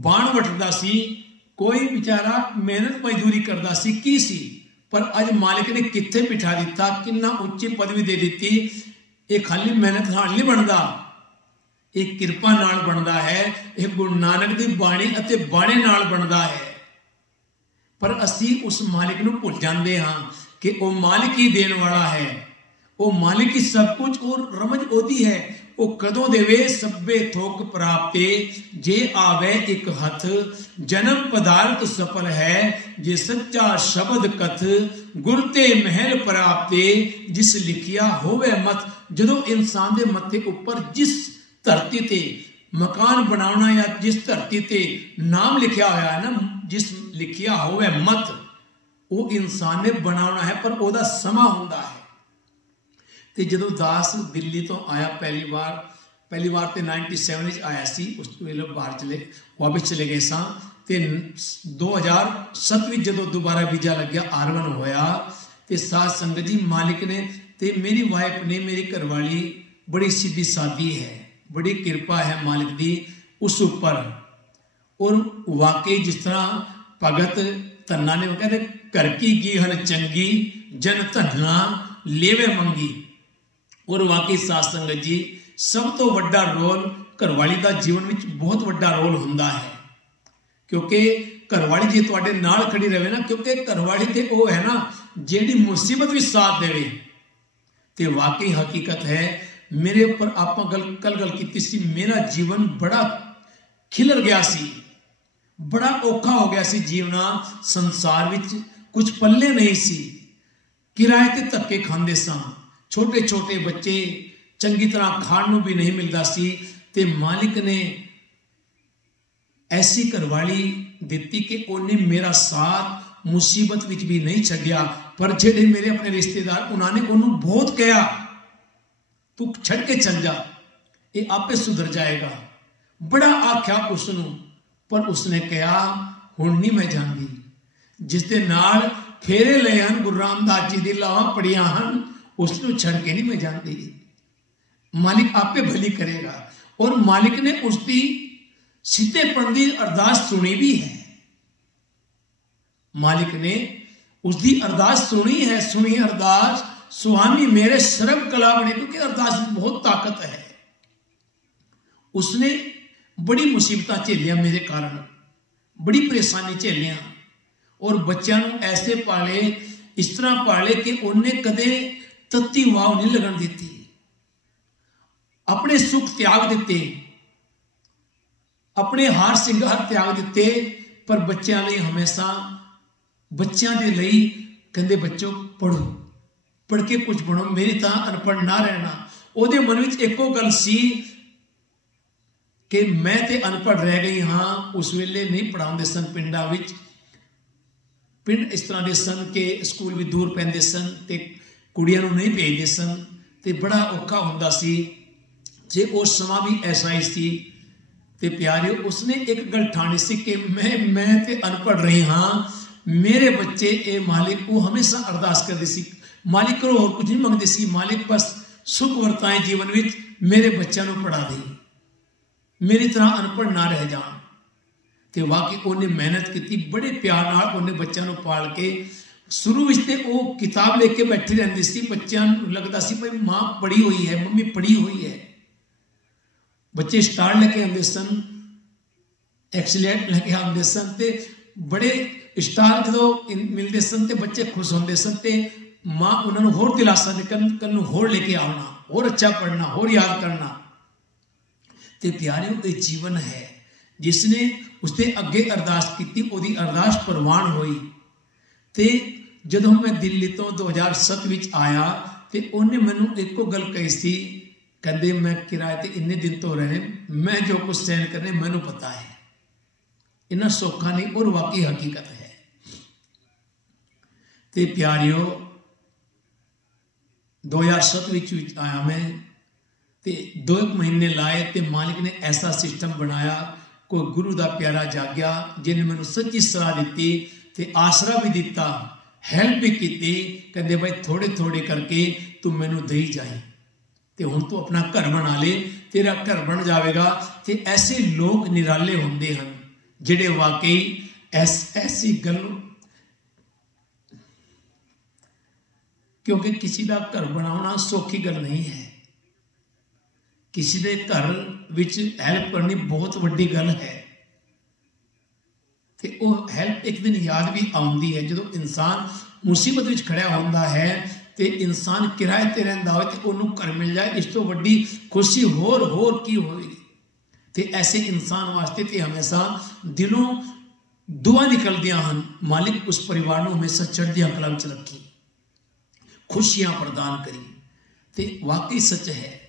बाण वटदा सी, कोई बेचारा मेहनत मजदूरी करदा सी, की सी। पर अज मालिक ने कित्थे बिठा दिता, किन्ना उच्ची पदवी दे दी। ये खाली मेहनत नाल नहीं बनता, ये किरपा नाल बनता है, ये गुरु नानक दी बाणी अते बाणे नाल बनता है। पर असी उस मालिक नूं भुल जाते हाँ कि वह मालिक ही देने वाला है, वो मालिक ही सब कुछ, और रमज ओदी है। वो कदों देवे सब्बे थोक प्राप्ते, जे आवे एक हथ, जन्म पदार्थ सफल है, जे सच्चा शब्द कथ, गुरते महल प्राप्ते, जिस लिखिया होवे मत। जदों इंसान दे मत्थे उपर जिस धरती ते मकान बनाना या जिस धरती ते नाम लिखिया होया है ना, जिस लिखिया होवे मत, वो इंसान ने बनाना है, पर ओदा समा हुंदा है। ते जदों दास दिल्ली तो आया पहली बार ते 97 आया सी, उस वेले बाहर चले वापस चले गए सां। ते 2007 जदों दोबारा वीजा लग गया, R1 होया, ते साध संगत जी मालिक ने ते मेरी वाइफ ने, मेरी घरवाली बड़ी सीधी सादी है, बड़ी कृपा है मालिक दी उस ऊपर। और वाकई जिस तरह भगत धन्ना ने कहते घर की गीहन चंगी, जन धन्ना लेवे मंगी। और वाकई साध संगत जी सब तो वड्डा रोल घरवाली का जीवन में बहुत वड्डा रोल हुंदा है, क्योंकि घरवाली जी तुहाडे नाल खड़ी रहे ना, क्योंकि घरवाली ते वो है ना जेड़ी मुसीबत भी साथ देवे। ते वाकई हकीकत है, मेरे ऊपर आप कल गल की सी, मेरा जीवन बड़ा खिलर गया सी, बड़ा औखा हो गया सी जीवना। संसार विच कुछ पल्ले नहीं सी, किराए ते धक्के खांदे सां, छोटे छोटे बच्चे, चंगी तरह खाण नूं भी नहीं मिलता सी। ते मालिक ने ऐसी घरवाली दिती कि उन्हें मेरा साथ मुसीबत विच भी नहीं छड्डिया। पर जेडे मेरे अपने रिश्तेदार, उन्होंने उन्होंने बहुत कहा तू छड़ के चल जा, ये आपे सुधर जाएगा, बड़ा आख्या उसनूं, पर उसने कहा हुण नहीं मैं जांदी। जिस दे नाल फेरे लए हन गुरु रामदास जी दी लावां पड़ियां हन, उसनूं छड़ के नहीं मैं जांदी। मालिक आपे भली करेगा। और मालिक ने उसकी सीधेपन दी अरदास सुनी भी है, मालिक ने उसकी अरदास सुनी है, सुनी अरदास स्वामी मेरे सर्व कला बने, क्योंकि अरदास में बहुत ताकत है। उसने बड़ी मुसीबत झेलियां मेरे कारण, बड़ी परेशानी झेलियां, और बच्चों को ऐसे पाले, इस तरह पाले कि उन्हें कदे तत्ती वाव नहीं लगन दी, अपने सुख त्याग दिते, अपने हार सिंगार त्याग दिते, पर बच्चों लिए हमेशा बच्चों के लिए कहते बच्चों पढ़ो, पढ़ के कुछ बनो, मेरी तरह अनपढ़ ना रहना। ਉਹਦੇ मन में एको गल सी कि मैं तो अनपढ़ रह गई हाँ। उस वेले नहीं पढ़ाते सन पिंडा विच, पिंड इस तरह के सन कि स्कूल भी दूर पैंदे सन, ते कुड़ियां नूं नहीं भेजते सन, ते बड़ा औखा हुंदा सी। जे उस समा भी ऐसा ही सी। ते प्यारियो, उसने एक गल ठानी सी कि मैं ते अनपढ़ रही हाँ, मेरे बच्चे ए मालिक, वो हमेशा अरदास करती सी, मालिक को और कुछ नहीं मंगती सी, मालिक बस सुख वरताएं जीवन में, मेरे बच्चों को पढ़ा दी, मेरी तरह अनपढ़ ना रह जान। तो वाकई उन्हें मेहनत की, बड़े प्यार नाल उन्हें बच्चों को पाल के, शुरू में तो वो किताब लेके बैठी रहती सी, बच्चों लगता सी भाई माँ पढ़ी हुई है, मम्मी पढ़ी हुई है। बच्चे स्टार लेके आते सन, एक्सीलेंट लेके आते सन, ते बड़े स्टार जो मिलते सन तो बच्चे खुश होंगे सन, तो माँ उन्होंने होर दिलासा कल होर लेके आना, होर अच्छा पढ़ना, होर याद करना। तो प्यारियों, ये जीवन है जिसने उसके अगे अरदास की, वो अरदास प्रवान हुई। तो जदों मैं दिल्ली तो 2007 में आया, तो उन्हें मैनू एको गल कही सी, कहते मैं किराए ते इन्ने दिन तो रहे, मैं जो कुछ सहन करने मैनू पता है, इन्ना सौखा नहीं, और वाकई हकीकत है। ते प्यारियो, 2007 आया मैं, ते 2 महीने लाए, ते मालिक ने ऐसा सिस्टम बनाया, कोई गुरु का प्यारा जाग्या जिन्हें मैनू सच्ची सलाह दी, ते आसरा भी दिता, हेल्प भी की, कहते भाई थोड़े थोड़े करके तू मैनू दे जाए, तो हुण तू अपना घर बना ले, तेरा घर बन जाएगा। तो ऐसे लोग निराले होंदे हैं जिहड़े वाकई ऐसी गल, क्योंकि किसी का घर बनाना सौखी गल नहीं है, किसी के घर विच हैल्प करनी बहुत वड्डी गल है। तो वो हैल्प एक दिन याद भी आती है, जो इंसान मुसीबत विच खड़ा होता है, ਤੇ ਇਨਸਾਨ ਕਿਰਾਏ ਤੇ ਰਹਿੰਦਾ ਹੋਵੇ ਤੇ ਉਹਨੂੰ ਘਰ ਮਿਲ ਜਾਏ, ਇਸ ਤੋਂ ਵੱਡੀ ਖੁਸ਼ੀ ਹੋਰ ਕੀ ਹੋਵੇਗੀ। ਤੇ ਐਸੇ ਇਨਸਾਨ ਵਾਸਤੇ ਤੇ ਹਮੇਸ਼ਾ ਦਿਲੋਂ ਦੁਆ ਨਿਕਲਦੀਆਂ ਹਨ, ਮਾਲਿਕ ਉਸ ਪਰਿਵਾਰ ਨੂੰ ਹਮੇਸ਼ਾ ਚੜ੍ਹਦੀਆਂ ਕਲਾਂ ਵਿੱਚ ਰੱਖੀ, ਖੁਸ਼ੀਆਂ ਪ੍ਰਦਾਨ ਕਰੀ। ਤੇ ਵਾਕਈ ਸੱਚ ਹੈ।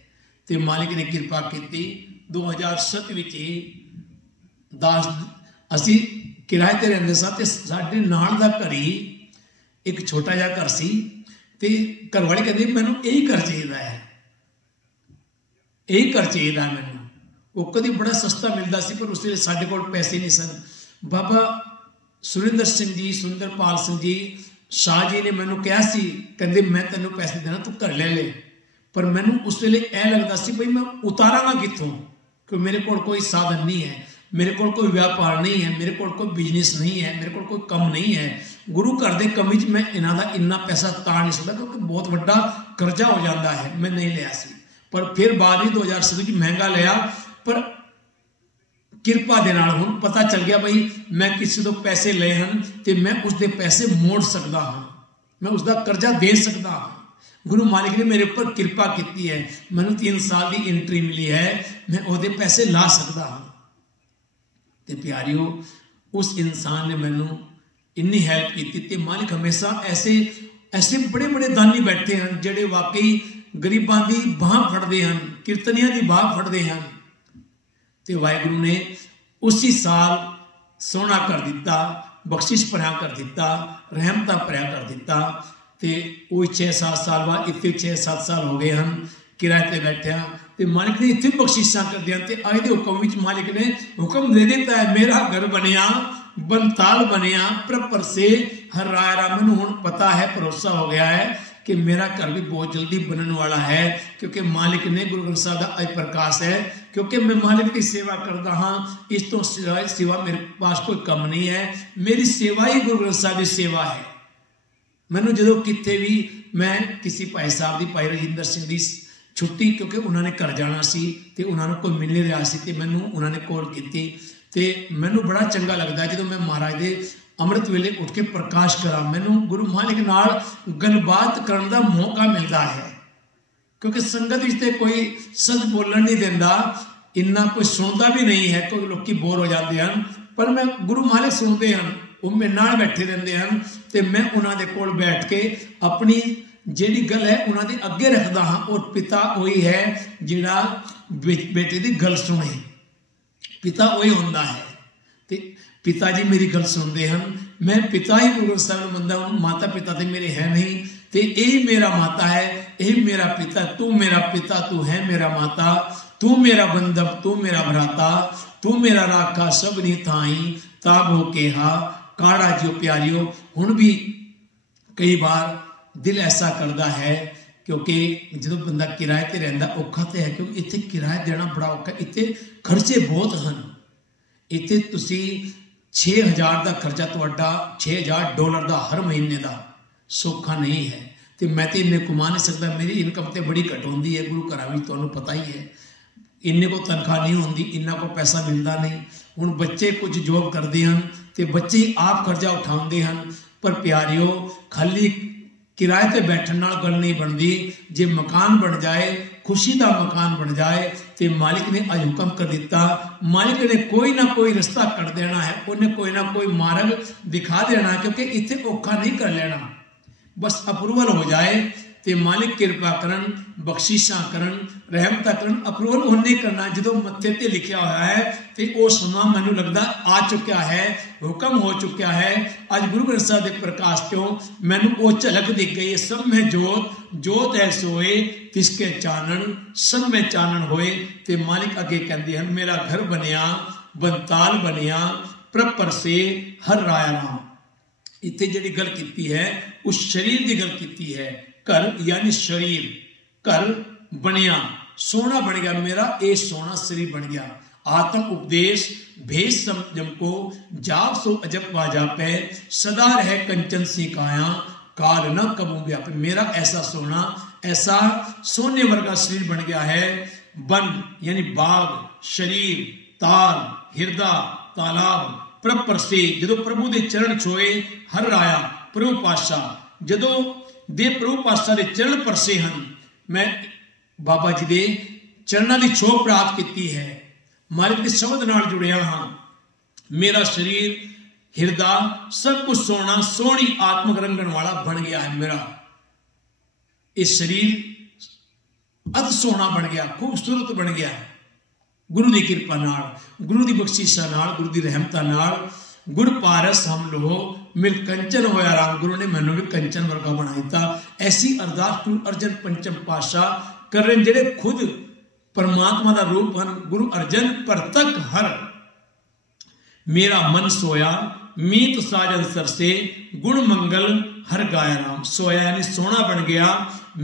ਤੇ ਮਾਲਿਕ ਨੇ ਕਿਰਪਾ ਕੀਤੀ। 2007 ਵਿੱਚ ਅਸੀਂ ਕਿਰਾਏ ਤੇ ਰਹਿੰਦੇ ਸਾਂ ਤੇ ਸਾਡੇ ਨਾਲ ਦਾ ਘਰ ਹੀ ਇੱਕ ਛੋਟਾ ਜਿਹਾ ਘਰ ਸੀ ਤੇ ਘਰ ਵਾਲੇ ਕਹਿੰਦੇ ਮੈਨੂੰ ਇਹੀ ਘਰ ਚਾਹੀਦਾ ਹੈ, ਇਹੀ ਘਰ ਚਾਹੀਦਾ ਮੈਨੂੰ। ਉਹ ਕਦੀ ਬੜਾ ਸਸਤਾ ਮਿਲਦਾ ਸੀ ਪਰ ਉਸ ਵੇਲੇ ਸਾਡੇ ਕੋਲ ਪੈਸੇ ਨਹੀਂ ਸਨ। ਬਾਬਾ ਸੁਰਿੰਦਰ ਸਿੰਘ ਜੀ, ਸੁਰਿੰਦਰਪਾਲ ਸਿੰਘ ਜੀ ਸ਼ਾਹ ਜੀ ਨੇ ਮੈਨੂੰ ਕਿਹਾ ਸੀ, ਕਹਿੰਦੇ ਮੈਂ ਤੈਨੂੰ ਪੈਸੇ ਦੇਣਾ, ਤੂੰ ਘਰ ਲੈ ਲੈ। ਪਰ ਮੈਨੂੰ ਉਸ ਵੇਲੇ ਇਹ ਲੱਗਦਾ ਸੀ ਬਈ ਮੈਂ ਉਤਾਰਾਂਗਾ ਕਿੱਥੋਂ, ਕਿ ਮੇਰੇ ਕੋਲ ਕੋਈ ਸਾਧਨ ਨਹੀਂ ਹੈ, ਮੇਰੇ ਕੋਲ ਕੋਈ ਵਪਾਰ ਨਹੀਂ ਹੈ, ਮੇਰੇ ਕੋਲ ਕੋਈ ਬਿਜ਼ਨਸ ਨਹੀਂ ਹੈ, ਮੇਰੇ ਕੋਲ ਕੋਈ ਕੰਮ ਨਹੀਂ ਹੈ। ਗੁਰੂ ਘਰ ਦੇ ਕੰਮ ਵਿੱਚ ਮੈਂ ਇਹਨਾਂ ਦਾ ਇੰਨਾ ਪੈਸਾ ਤਾਰ ਨਹੀਂ ਸਕਦਾ ਕਿਉਂਕਿ ਬਹੁਤ ਵੱਡਾ ਕਰਜ਼ਾ ਹੋ ਜਾਂਦਾ ਹੈ, ਮੈਂ ਨਹੀਂ ਲਿਆ ਸੀ। ਪਰ ਫਿਰ ਬਾਅਦ ਵਿੱਚ 2007 ਵਿੱਚ ਮਹਿੰਗਾ ਲਿਆ, ਪਰ ਕਿਰਪਾ ਦੇ ਨਾਲ ਹੁਣ ਪਤਾ ਚੱਲ ਗਿਆ ਬਈ ਮੈਂ ਕਿਸੇ ਤੋਂ ਪੈਸੇ ਲਏ ਹਨ ਤੇ ਮੈਂ ਉਸਦੇ ਪੈਸੇ ਮੋੜ ਸਕਦਾ ਹਾਂ, ਮੈਂ ਉਸਦਾ ਕਰਜ਼ਾ ਦੇ ਸਕਦਾ ਹਾਂ। ਗੁਰੂ ਮਾਲਿਕ ਨੇ ਮੇਰੇ ਉੱਪਰ ਕਿਰਪਾ ਕੀਤੀ ਹੈ, ਮੈਨੂੰ 3 ਸਾਲ ਦੀ ਐਂਟਰੀ ਮਿਲੀ ਹੈ, ਮੈਂ ਉਹਦੇ ਪੈਸੇ ਲਾ ਸਕਦਾ ਹਾਂ। ਤੇ ਪਿਆਰਿਓ, ਉਸ ਇਨਸਾਨ ਨੇ ਮੈਨੂੰ ਇੰਨੀ ਹੈਲਪ ਕੀਤੀ। ਤੇ ਮਾਲਿਕ ਹਮੇਸ਼ਾ ਐਸੇ ਬੜੇ ਦਾਨੀ ਬੈਠੇ ਹਨ ਜਿਹੜੇ ਵਾਕਈ ਗਰੀਬਾਂ ਦੀ ਬਾਹ ਫੜਦੇ ਹਨ, ਕੀਰਤਨੀਆਂ ਦੀ ਬਾਹ ਫੜਦੇ ਹਨ। ਤੇ ਵਾਹਿਗੁਰੂ ਨੇ ਉਸੇ ਸਾਲ ਸੋਹਣਾ ਕਰ ਦਿੱਤਾ, ਬਖਸ਼ਿਸ਼ ਭਰਿਆ ਕਰ ਦਿੱਤਾ, ਰਹਿਮਤਾਂ ਭਰਿਆ ਕਰ ਦਿੱਤਾ। ਤੇ ਉਹ 6-7 ਸਾਲ ਬਾਅਦ ਇੱਥੇ 6-7 ਸਾਲ ਹੋ ਗਏ ਹਨ ਕਿਰਾਏ ਤੇ ਬੈਠਿਆ। ਤੇ ਮਾਲਿਕ ਨੇ ਇੱਥੇ ਬਖਸ਼ਿਸ਼ਾਂ ਕਰਦਿਆਂ ਤੇ ਅੱਜ ਦੇ ਹੁਕਮ ਵਿੱਚ ਮਾਲਿਕ ਨੇ ਹੁਕਮ ਦੇ ਦਿੱਤਾ ਹੈ, ਮੇਰਾ ਘਰ ਬਣਿਆ ਬੰਤਾਲ ਬਣਿਆ ਪ੍ਰਪਰ ਸੇ ਹਰ ਰਾਇਰਾ। ਮੈਨੂੰ ਹੁਣ ਪਤਾ ਹੈ, ਭਰੋਸਾ ਹੋ ਗਿਆ ਹੈ कि मेरा घर भी बहुत जल्दी बनने वाला है, क्योंकि मालिक ने गुरु ग्रंथ साहिब का अज प्रकाश है, क्योंकि मैं मालिक की सेवा करता हाँ, इस तो सिवा मेरे पास कोई कम नहीं है। मेरी सेवा ही गुरु ग्रंथ साहिब की सेवा है। मैनू जो कितने भी मैं किसी भाई साहब की, भाई राजिंदर सिंह की छुट्टी, क्योंकि उन्होंने घर जाना सी ते उन्होंने कोई मिल नहीं रहा सी ते मैनू उन्होंने कॉल की ते मैनू बड़ा चंगा लगता है जो मैं महाराज के अमृत वेले उठ के प्रकाश करा, मैनू गुरु मालिक नाल गलबात करने का मौका मिलता है। क्योंकि संगत ते कोई सच बोलन नहीं देता, इन्ना कोई सुनता भी नहीं है, कोई लोग बोर हो जाते हैं, पर मैं गुरु मालिक सुनते हैं, वो मेरे नाल बैठे रहते हैं तो मैं उन्होंने कोल बैठ के अपनी जिहड़ी गल है उन्होंने अगे रखता हाँ। और पिता वही है जिहड़ा बेटे की गल सुने, पिता वही होंदा है। ते पिता जी मेरी गल सुनते हैं, मैं पिता ही गुरु साहब नूं मनदा हूं। माता पिता तो मेरे है नहीं, तो यही मेरा माता है, यही मेरा पिता। तू मेरा पिता, तू है मेरा माता, तू मेरा बंधव, तू मेरा भ्राता, तू मेरा राखा सब नी थाई ताबो केहा काड़ा जियो। प्यारियो, हुण भी कई बार दिल ऐसा करता है, क्योंकि जो बंदा किराए ते रहिंदा औखा तो है, क्योंकि इत्थे किराया देना बड़ा औखा, इत्थे खर्चे बहुत हैं। इत्थे तुसी 6000 का खर्चा तुहाडा $6000 का हर महीने का सौखा नहीं है। तो मैं तो इन्ने कमा नहीं सकता, मेरी इनकम तो बड़ी घट होंदी है। गुरु घर में तुहानूं पता ही है, इन्ने को तनख्वाह नहीं होंदी, इन्ना को पैसा मिलता नहीं। हुण बच्चे कुछ जॉब करते हैं तो बच्चे आप खर्चा उठाते हैं, पर प्यारियो खाली किराए ते बैठण नाल गल नहीं बनती। जे मकान बन जाए, खुशी का मकान बन जाए, तो मालिक ने अज हुक्म कर दिता, मालिक ने कोई ना कोई रास्ता कर देना है, उन्हें कोई ना कोई मार्ग दिखा देना है। क्योंकि इत्थे औखा नहीं कर लेना, बस अप्रूवल हो जाए तो मालिक कृपा करन, बख्शिशां करन, रहमतां करन। अप्रूवल उन्हें करना जो मत्थे ते लिखा हुआ है, तो वह समा मैनू लगता आ चुका है, हुक्म हो चुका है। अज गुरु ग्रंथ साहिब के प्रकाश क्यों मैनू वो झलक दिख गई है। सब में जोत, जोत है सोए तिसके चानन, सब में चानन होए। तो मालिक अगे कहते हैं, मेरा घर बनया बनताल बनया प्रपर से हर राया राम। इत्थे जिहड़ी गल कीती है उस शरीर की गल कीती है। घर यानी शरीर, घर बनया सोना बन गया, मेरा ये सोना शरीर बन गया। आत्म उपदेश भेष संयम को जाप सो अजब वाजापे, सदा रहे कंचन सी काया काल न कबू व्यापे। मेरा ऐसा सोना, ऐसा सोने वर्गा शरीर बन गया है। वन यानी बाग, शरीर, ताल, हिरदा, तालाब, प्रपर से जो प्रभु के चरण छोए हर राया प्रभु पातशाह। जो ਦੇ ਪ੍ਰਭੂ ਪਾਤਸ਼ਾਹ ਦੇ ਚਰਨ ਪਰਸੇ ਹਨ। ਮੈਂ ਬਾਬਾ ਜੀ ਦੇ ਚਰਨਾਂ ਦੀ ਛੋਹ ਪ੍ਰਾਪਤ ਕੀਤੀ ਹੈ। ਮਾਲਕ ਦੇ ਸ਼ਬਦ ਨਾਲ ਜੁੜਿਆ ਹਾਂ। ਮੇਰਾ ਸਰੀਰ ਹਿਰਦਾ ਸਭ ਕੁਝ ਸੋਹਣਾ ਸੋਹਣੀ ਆਤਮਕ ਰੰਗਣ ਵਾਲਾ ਬਣ ਗਿਆ ਹੈ। ਮੇਰਾ ਇਹ ਸਰੀਰ ਅਤ ਸੋਹਣਾ ਬਣ ਗਿਆ, ਖੂਬਸੂਰਤ ਬਣ ਗਿਆ गुरु की कृपा नाल, गुरु की बख्शिशा नाल, गुरु की रहमता नाल। गुर पारस हम लोहो मिल कंचन होया राम, गुरु ने मैनू भी कंचन वर्गा बना दिता। ऐसी अरदास गुरु अर्जन पंचम पातशाह कर रहे जेड़े खुद परमात्मा का रूप हैं। गुरु अर्जन परतक हर मेरा मन सोया मीत साजन सरसे गुण मंगल हर गाया राम। सोया यानी सोना बन गया,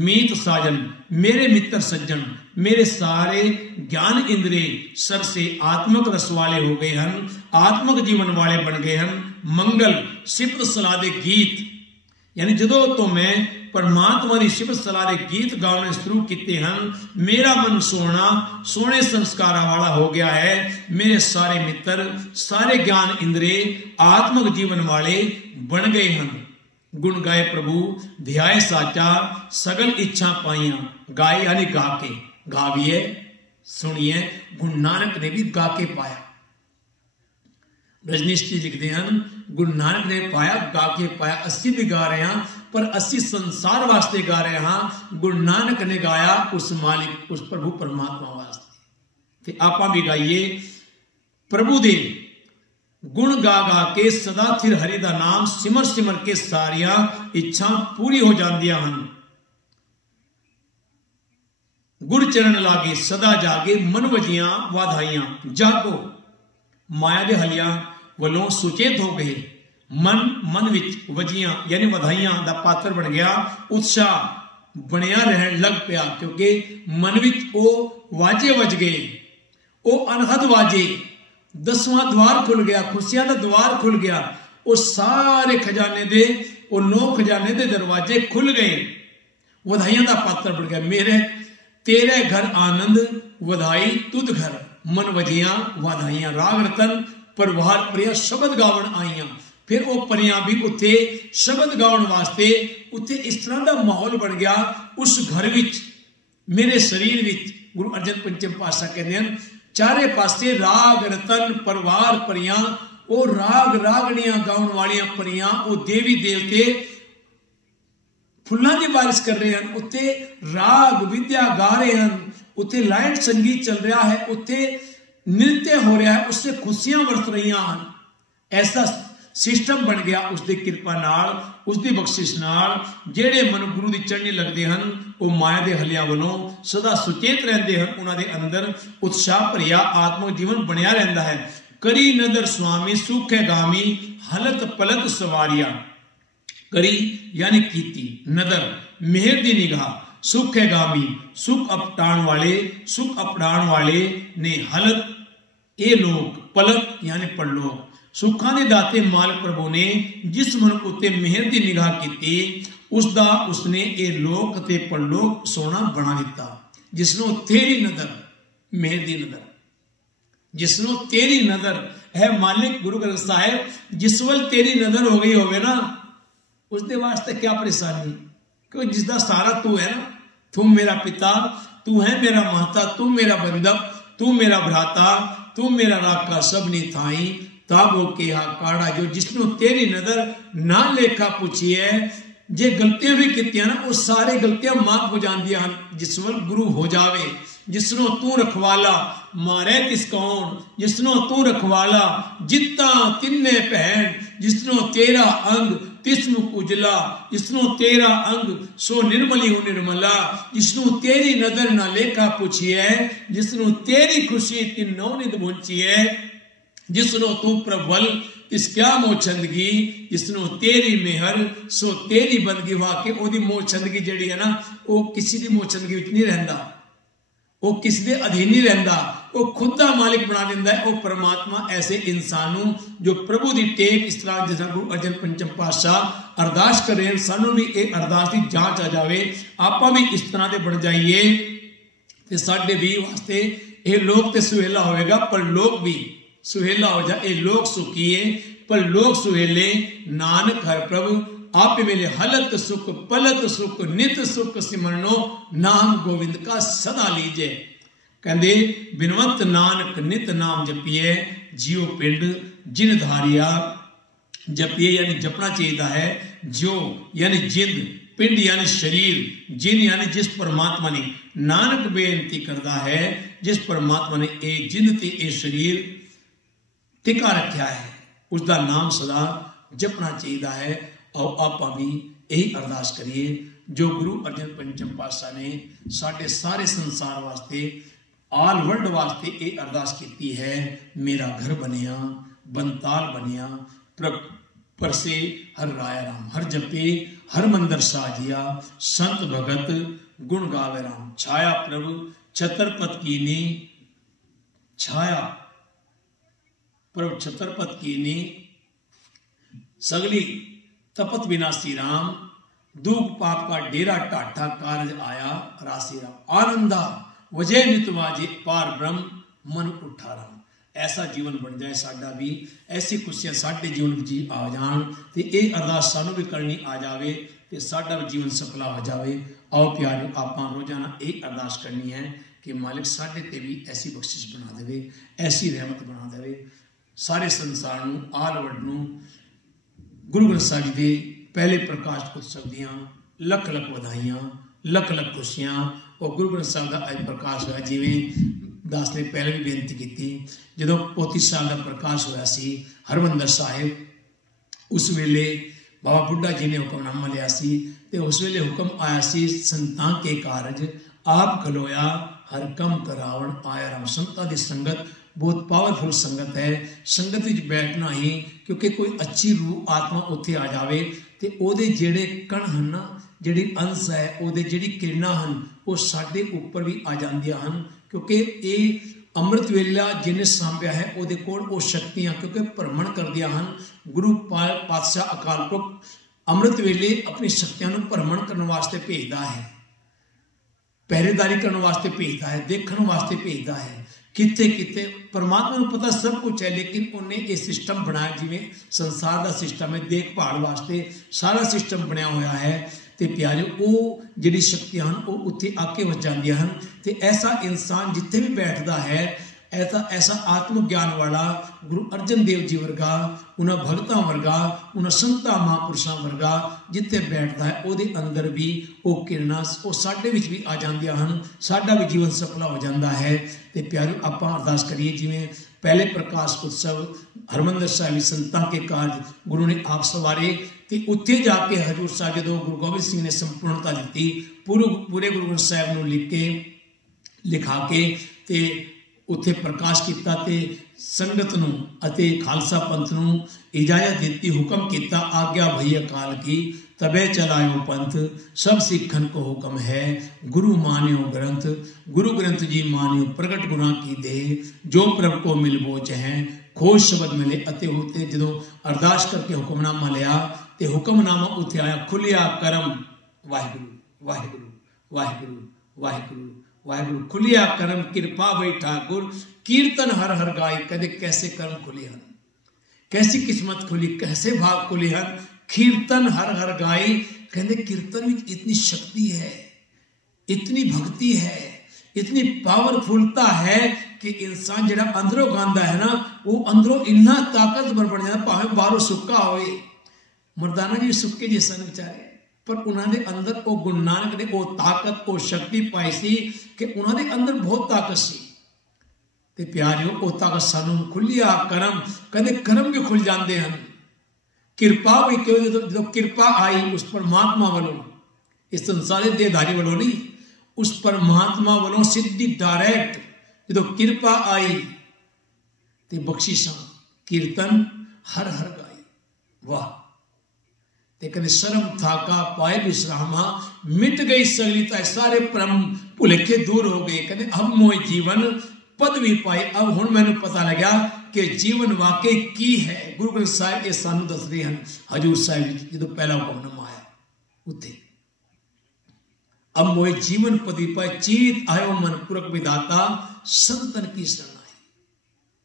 मीत साजन मेरे मित्र सज्जन, मेरे सारे ज्ञान इंद्रिय सर से आत्मक रस वाले हो गए हैं, आत्मक जीवन वाले बन गए हैं। मंगल सिफत सलाह दे गीत यानी जदों तो मैं परमात्मा की सिफत सलाह दे गीत गाने शुरू किए हैं, मेरा मन सोना सोने संस्कार वाला हो गया है। मेरे सारे मित्र सारे ज्ञान इंद्रिय आत्मक जीवन वाले बन गए हैं। गुण गाए प्रभु ध्याय साचा सगल इच्छा पाइया। गाए यानी गा के, गाविए सुनिए। गुरु नानक ने भी गा के पाया। रजनीश जी लिखते हैं गुरु नानक ने पाया गा के पाया। असी भी गा रहे हैं पर असी संसार वास्ते गा रहे हैं। गुरु नानक ने गाया उस मालिक उस प्रभु परमात्मा वास्ते। ते आपां भी गाइए प्रभु दे गुण गा गा के सदा थिर हरि दा नाम सिमर सिमर के सारिया इच्छा पूरी हो जांदियां हन। गुर चरण लागे सदा जागे मन वजियां वाधाइयां। जागो माया दे हलिया वालों सुचेत हो गए। मन विच वजियां यानी वधाइयां दा पात्र बन गया। उत्साह बनया रहन लग पिया क्योंकि मन विच ओ वाजे वज गए। ओ अनहद वाजे 10वां द्वार खुल गया, खुशियां का द्वार खुल गया। वो सारे खजाने दे वो 9 खजाने दे दरवाजे खुल गए। वधाइयां का पात्र बन गया। मेरे तेरे घर आनंद वधाई तुद घर मन वजियां वाधाइयां। राग रतन परवार प्रिया शब्द गावन आईयां। फिर वो परियां भी उत्थे शब्द गावन वास्ते उत्थे इस तरह का माहौल बन गया उस घर विच मेरे शरीर विच। गुरु अर्जन पंचम पातशाह कहते हैं चारे पासे राग रतन परवार परियां। वो राग रागड़ियां गाउन वालियां परियां वो देवी देवते फुल्लां दी बारिश कर रहे हैं। उत्ते राग विद्या गा रहे हैं, उत्ते लाइट संगीत चल रहा है, उत्ते नृत्य हो रहा है, उससे खुशियां बरत रही हैं। ऐसा सिस्टम बन गया उसकी कृपा नाल उसकी बख्शिश नाल। जेड़े मन गुरु की चढ़नी लगते हैं वो माया के हलिया वालों सदा सुचेत रहते हैं। उन्होंने अंदर उत्साह भरिया आत्मक जीवन बनया रहता है। करी नदर स्वामी सुख है गामी हलत पलत सवारिया। करी यानी कीती, नदर मेहर दी निगाह, सुख है गामी सुख अपटाण वाले ने, हलत ये लोग, पलत यानी परलोक। सुखा दे दाते मालक प्रभु ने जिस मनुख उत्ते मेहर की निगाह की उसका उसने ये लोक ते परलोक सोना बना दिता। जिसनों तेरी नजर मेहर की नजर, जिसनों तेरी नजर है मालिक गुरु ग्रंथ साहिब जिस वल तेरी नजर हो गई होवे ना उसके वास्ते क्या परेशानी। क्योंकि जिसका सारा तू है ना, तू मेरा पिता, तू है मेरा माता, तू मेरा बंधव, तू मेरा भ्राता, तू मेरा राका सबनी थाई ताबो केहा काड़ा। जो जिसनों तेरी नजर ना लेखा पूछी है, जे गलतियां भी की ना वो सारी गलतियां माफ हो जांदियां। जिस वल गुरु हो जावे, जिसनों तू रखवाला मारे किस कौन, जिसनों तू रखवाला जितना तिन्ने भैन, जिसनों तेरा अंग तिस्मुख उजला, जिसनों तेरा अंग सो निर्मली हो निर्मला। जिसनों तेरी नजर ना लेखा पूछी है, जिसनों तेरी खुशी तिन्नों निद पहुंची है, जिसनों तू प्रबल इस क्या मोचंदगी, जिसनों तेरी मेहर सो तेरी बंदगी। वाकई ओदी मोचंदगी जिहड़ी है ना वो किसी की मोचंदगी विच नहीं रहिंदा, वो किसी के अधीन नहीं रहिंदा, वो खुद का मालिक बना दिंदा है। वो परमात्मा ऐसे इंसानों जो प्रभु की टेक इस तरह जिस गुरु अर्जन पंचम पातशाह अरदास कर रहे हैं, सानू भी ये अरदास की जांच आ जाए, आपां भी इस तरह के बन जाइए तो साडे भी वास्ते ये लोक तो सुहेला होएगा पर लोक भी सुहेला हो जाए। ये लोग सुखीए पर लोग सुहेले, नानक हर प्रभु आप मिले हलत सुख पलत सुख नित सुख सिमरनो नाम गोविंद का सदा लीजे। कहते बिनवंत नानक नित नाम जपिए जियो पिंड जिन धारिया। जपिए यानी जपना चाहिए है। जो यानी जिंद, पिंड यानी शरीर, जिन यानी जिस परमात्मा ने नानक बेनती करता है जिस परमात्मा ने ए जिंद ते ए शरीर टिका रखा है उसका नाम सदा जपना चाहिए है। और आप भी यही अरदास करिए जो गुरु अर्जन पंचम पातशाह ने साढ़े सारे संसार वास्ते आल वर्ल्ड वास्ते ये अरदास की है। मेरा घर बनिया बनताल बनिया परसे हर राया राम हर जपे हर मंदिर साजिया संत भगत गुण गावे राम। छाया प्रभु छतरपत कीनी छाया प्रभु छतरपत कीनी सगली तपत विनाशी राम। दुख पाप का डेरा टाठा कारज आया राशि राम। आनंदा वजह नितवाजे पार ब्रह्म मन उठा राम। ऐसा जीवन बन जाए साडा भी, ऐसी खुशियां साडे जीवन जी आ जान ते ये अरदास सानू भी करनी आ जावे ते साडा भी जीवन सफला हो जावे। आओ प्यारे आपां रोजाना ये अरदास करनी है कि मालिक साडे ते भी ऐसी बख्शिश बना देवे, ऐसी रहमत बना देवे। सारे संसार नू आल वर्ल्ड नू गुरु ग्रंथ साहिब जी दे पहले प्रकाश उत्सव दियां लख लख बधाइयां लख लख खुशियां। और गुरु ग्रंथ साहिब का अज प्रकाश होया जिवें दास ने पहले भी बेनती की जो पोती साल का प्रकाश होया सी हरमंदर साहिब उस वेले बाबा बुढ़ा जी ने हुक्मनामा लिया सी ते उस वेले हुक्म आया सी संतां के कारज आप खलोया हर कम करावण आया राम। संतां दी संगत बहुत पावरफुल संगत है। संगत विच बैठना ही क्योंकि कोई अच्छी रूह आत्मा उत्थे आ जावे ते ओदे जेड़े कण हन ना जिहड़ी अंश है ओदे जिहड़ी किरणां हन वो साडे उपर भी आ जांदियां हन क्योंकि ये अमृत वेला जिन्हें सांभिया है वो कोल वो शक्तियां क्योंकि भ्रमण करदियां हन। गुरु पातशाह अकाल पुरख अमृत वेले अपनी शक्तियां भ्रमण करने वास्ते भेजदा है, पहरेदारी करने वास्ते भेजदा है, देखने वास्ते भेजदा है। किते किते परमात्मा को पता सब कुछ है लेकिन उन्हें ये सिस्टम बनाया जिवें संसार का सिस्टम है देखभाल वास्ते सारा सिस्टम बनया हुआ है। ते प्यारे वो जिहड़ी शक्तियां हैं वो उत्थे आके वज जांदियां हैं। ते ऐसा इंसान जिथे भी बैठता है ऐसा आत्मज्ञान वाला गुरु अर्जन देव जी वर्गा उन्होंने भगतां वर्गा उन्होंने संतां महापुरुषां वर्गा जिथे बैठता है वो अंदर भी वो किरणां वो साडे विच भी आ जांदियां हन, साडा भी जीवन सफला हो जाता है। ते प्यारे आपां अरदास करिए जिवें पहले प्रकाश उत्सव हरमंदर साहिब संतां के कार्य गुरु ने आप सवारे ते उत्थे जाके हजूर साहिब जो गुरु गोबिंद सिंह ने संपूर्णता दी पूरे गुरु ग्रंथ साहिब नूं लिख के लिखा के ते उत्थे प्रकाश किया ते संगत नूं अते खालसा पंथ नूं इजाजत दी हुक्म किया आज्ञा भई अकाल की तबे चलायो पंथ सब सिखन को हुक्म है गुरु मान्यो ग्रंथ गुरु ग्रंथ जी मान्यो प्रगट गुना की दे जो प्रभ को मिल बोझ है खोज शब्द मिले अते होते जो अरदास करके हुक्मनामा लिया ते हुक्मनामा उत्थे आया खुलिया करम वाहिगुरु वाहिगुरु वाहिगुरु वाहिगुरु वाहिगुरु खुलिया करम कृपा वही ठाकुर कीर्तन हर हर गाय। कहते कैसे कर्म खुले हन, कैसी किस्मत खुली, कैसे भाग खुले हन, कीर्तन हर हर गाय। कहते कीर्तन में इतनी शक्ति है, इतनी भक्ति है, इतनी पावरफुलता है कि इंसान जिहड़ा अंदरों गांदा है ना वो अंदरों इन्ना ताकतवर बन जाता भावें बाहरों सुक्का होए। मर्दाना जी सुक्के जैसा बेचारे पर उन्होंने अंदर वो गुरु नानक ने वो ताकत वो शक्ति पाई सी कि उन्होंने अंदर बहुत ताकत सी। ते प्यारियों वो ताकत सानू खुलिया करम कहते करम भी खुल जाते हैं। किरपा भी क्यों जो किरपा आई उस परमात्मा वालों इस संसार के देहधारी वालों नहीं उस परमात्मा वालों सीधी डायरेक्ट जो किरपा आई ते बख्शिशां कीर्तन हर हर गाई। वाह ते कहते शर्म थाका पाए विश्रामा मिट गई सगलीता सारे भ्रम भुलेखे दूर हो गए। कहते अब मोए जीवन पदवी पाई अब हुण मैनू पता लग्या कि जीवन वाकई की है। गुरु ग्रंथ साहिब ये सानू दसदे हन हजूर साहिब जो पहला हुक्मनामा आया उत्थे अब मोए जीवन पदवी पाए चीत आयो मन पुरख विधाता संतन की शरण आई।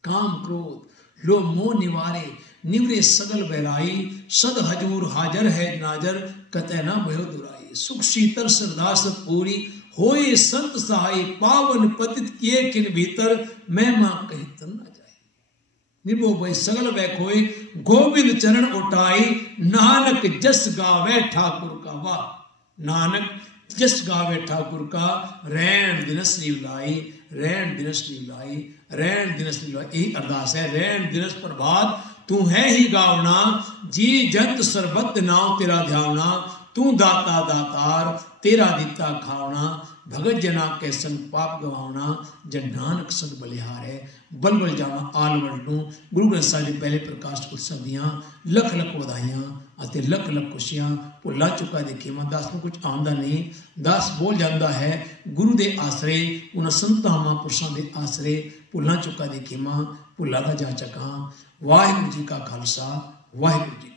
काम क्रोध लोभ मोह निवारे निवरे सगल बहराई, सद हजूर हाजर है नाजर, कतै ना भयो दुराई। सुख शीतल सरदास पूरी, होए संत सहाय, पावन पतित किए किन भीतर, महिमा कही तन न जाए। निभो भय सगल वै खोए, गोविंद चरण उठाई, नानक जस गावे ठाकुर का वाह। नानक जस गावे ठाकुर का, रैन दिनस लाई, रैन दिनस लाई, रैन दिनस लाई। यही अरदास है, रैन दिनस प्रभात तू है ही गावना, जी जंत सरबत नाव तेरा ध्यावना, तू दाता दातार तेरा दिता खावना, भगत जना के संग पाप गवावना, जन नानक संग बलिहार है, बल बल जावा आल वल्टू। गुरु ग्रंथ साहिब जी पहले प्रकाश उत्सव दियां लख लख वधाइयां ਅਤੇ ਲੱਖ ਲੱਖ ਖੁਸ਼ੀਆਂ। ਭੁੱਲਾ ਚੁੱਕਾ ਦੇਖੀ ਮੈਂ ਦਾਸ ਨੂੰ ਕੁਝ ਆਉਂਦਾ ਨਹੀਂ, ਦਾਸ ਬੋਲ ਜਾਂਦਾ ਹੈ ਗੁਰੂ ਦੇ ਆਸਰੇ, ਉਹਨਾਂ ਸੰਤਾਂ ਮਹਾਂਪੁਰਸ਼ਾਂ ਦੇ ਆਸਰੇ। ਭੁੱਲਾ ਚੁੱਕਾ ਦੇਖੀ ਮਾਂ ਭੁੱਲਾ ਦਾ ਜਾ ਚੱਕਾਂ। ਵਾਹਿਗੁਰੂ ਜੀ ਕਾ ਖਾਲਸਾ, ਵਾਹਿਗੁਰੂ ਜੀ।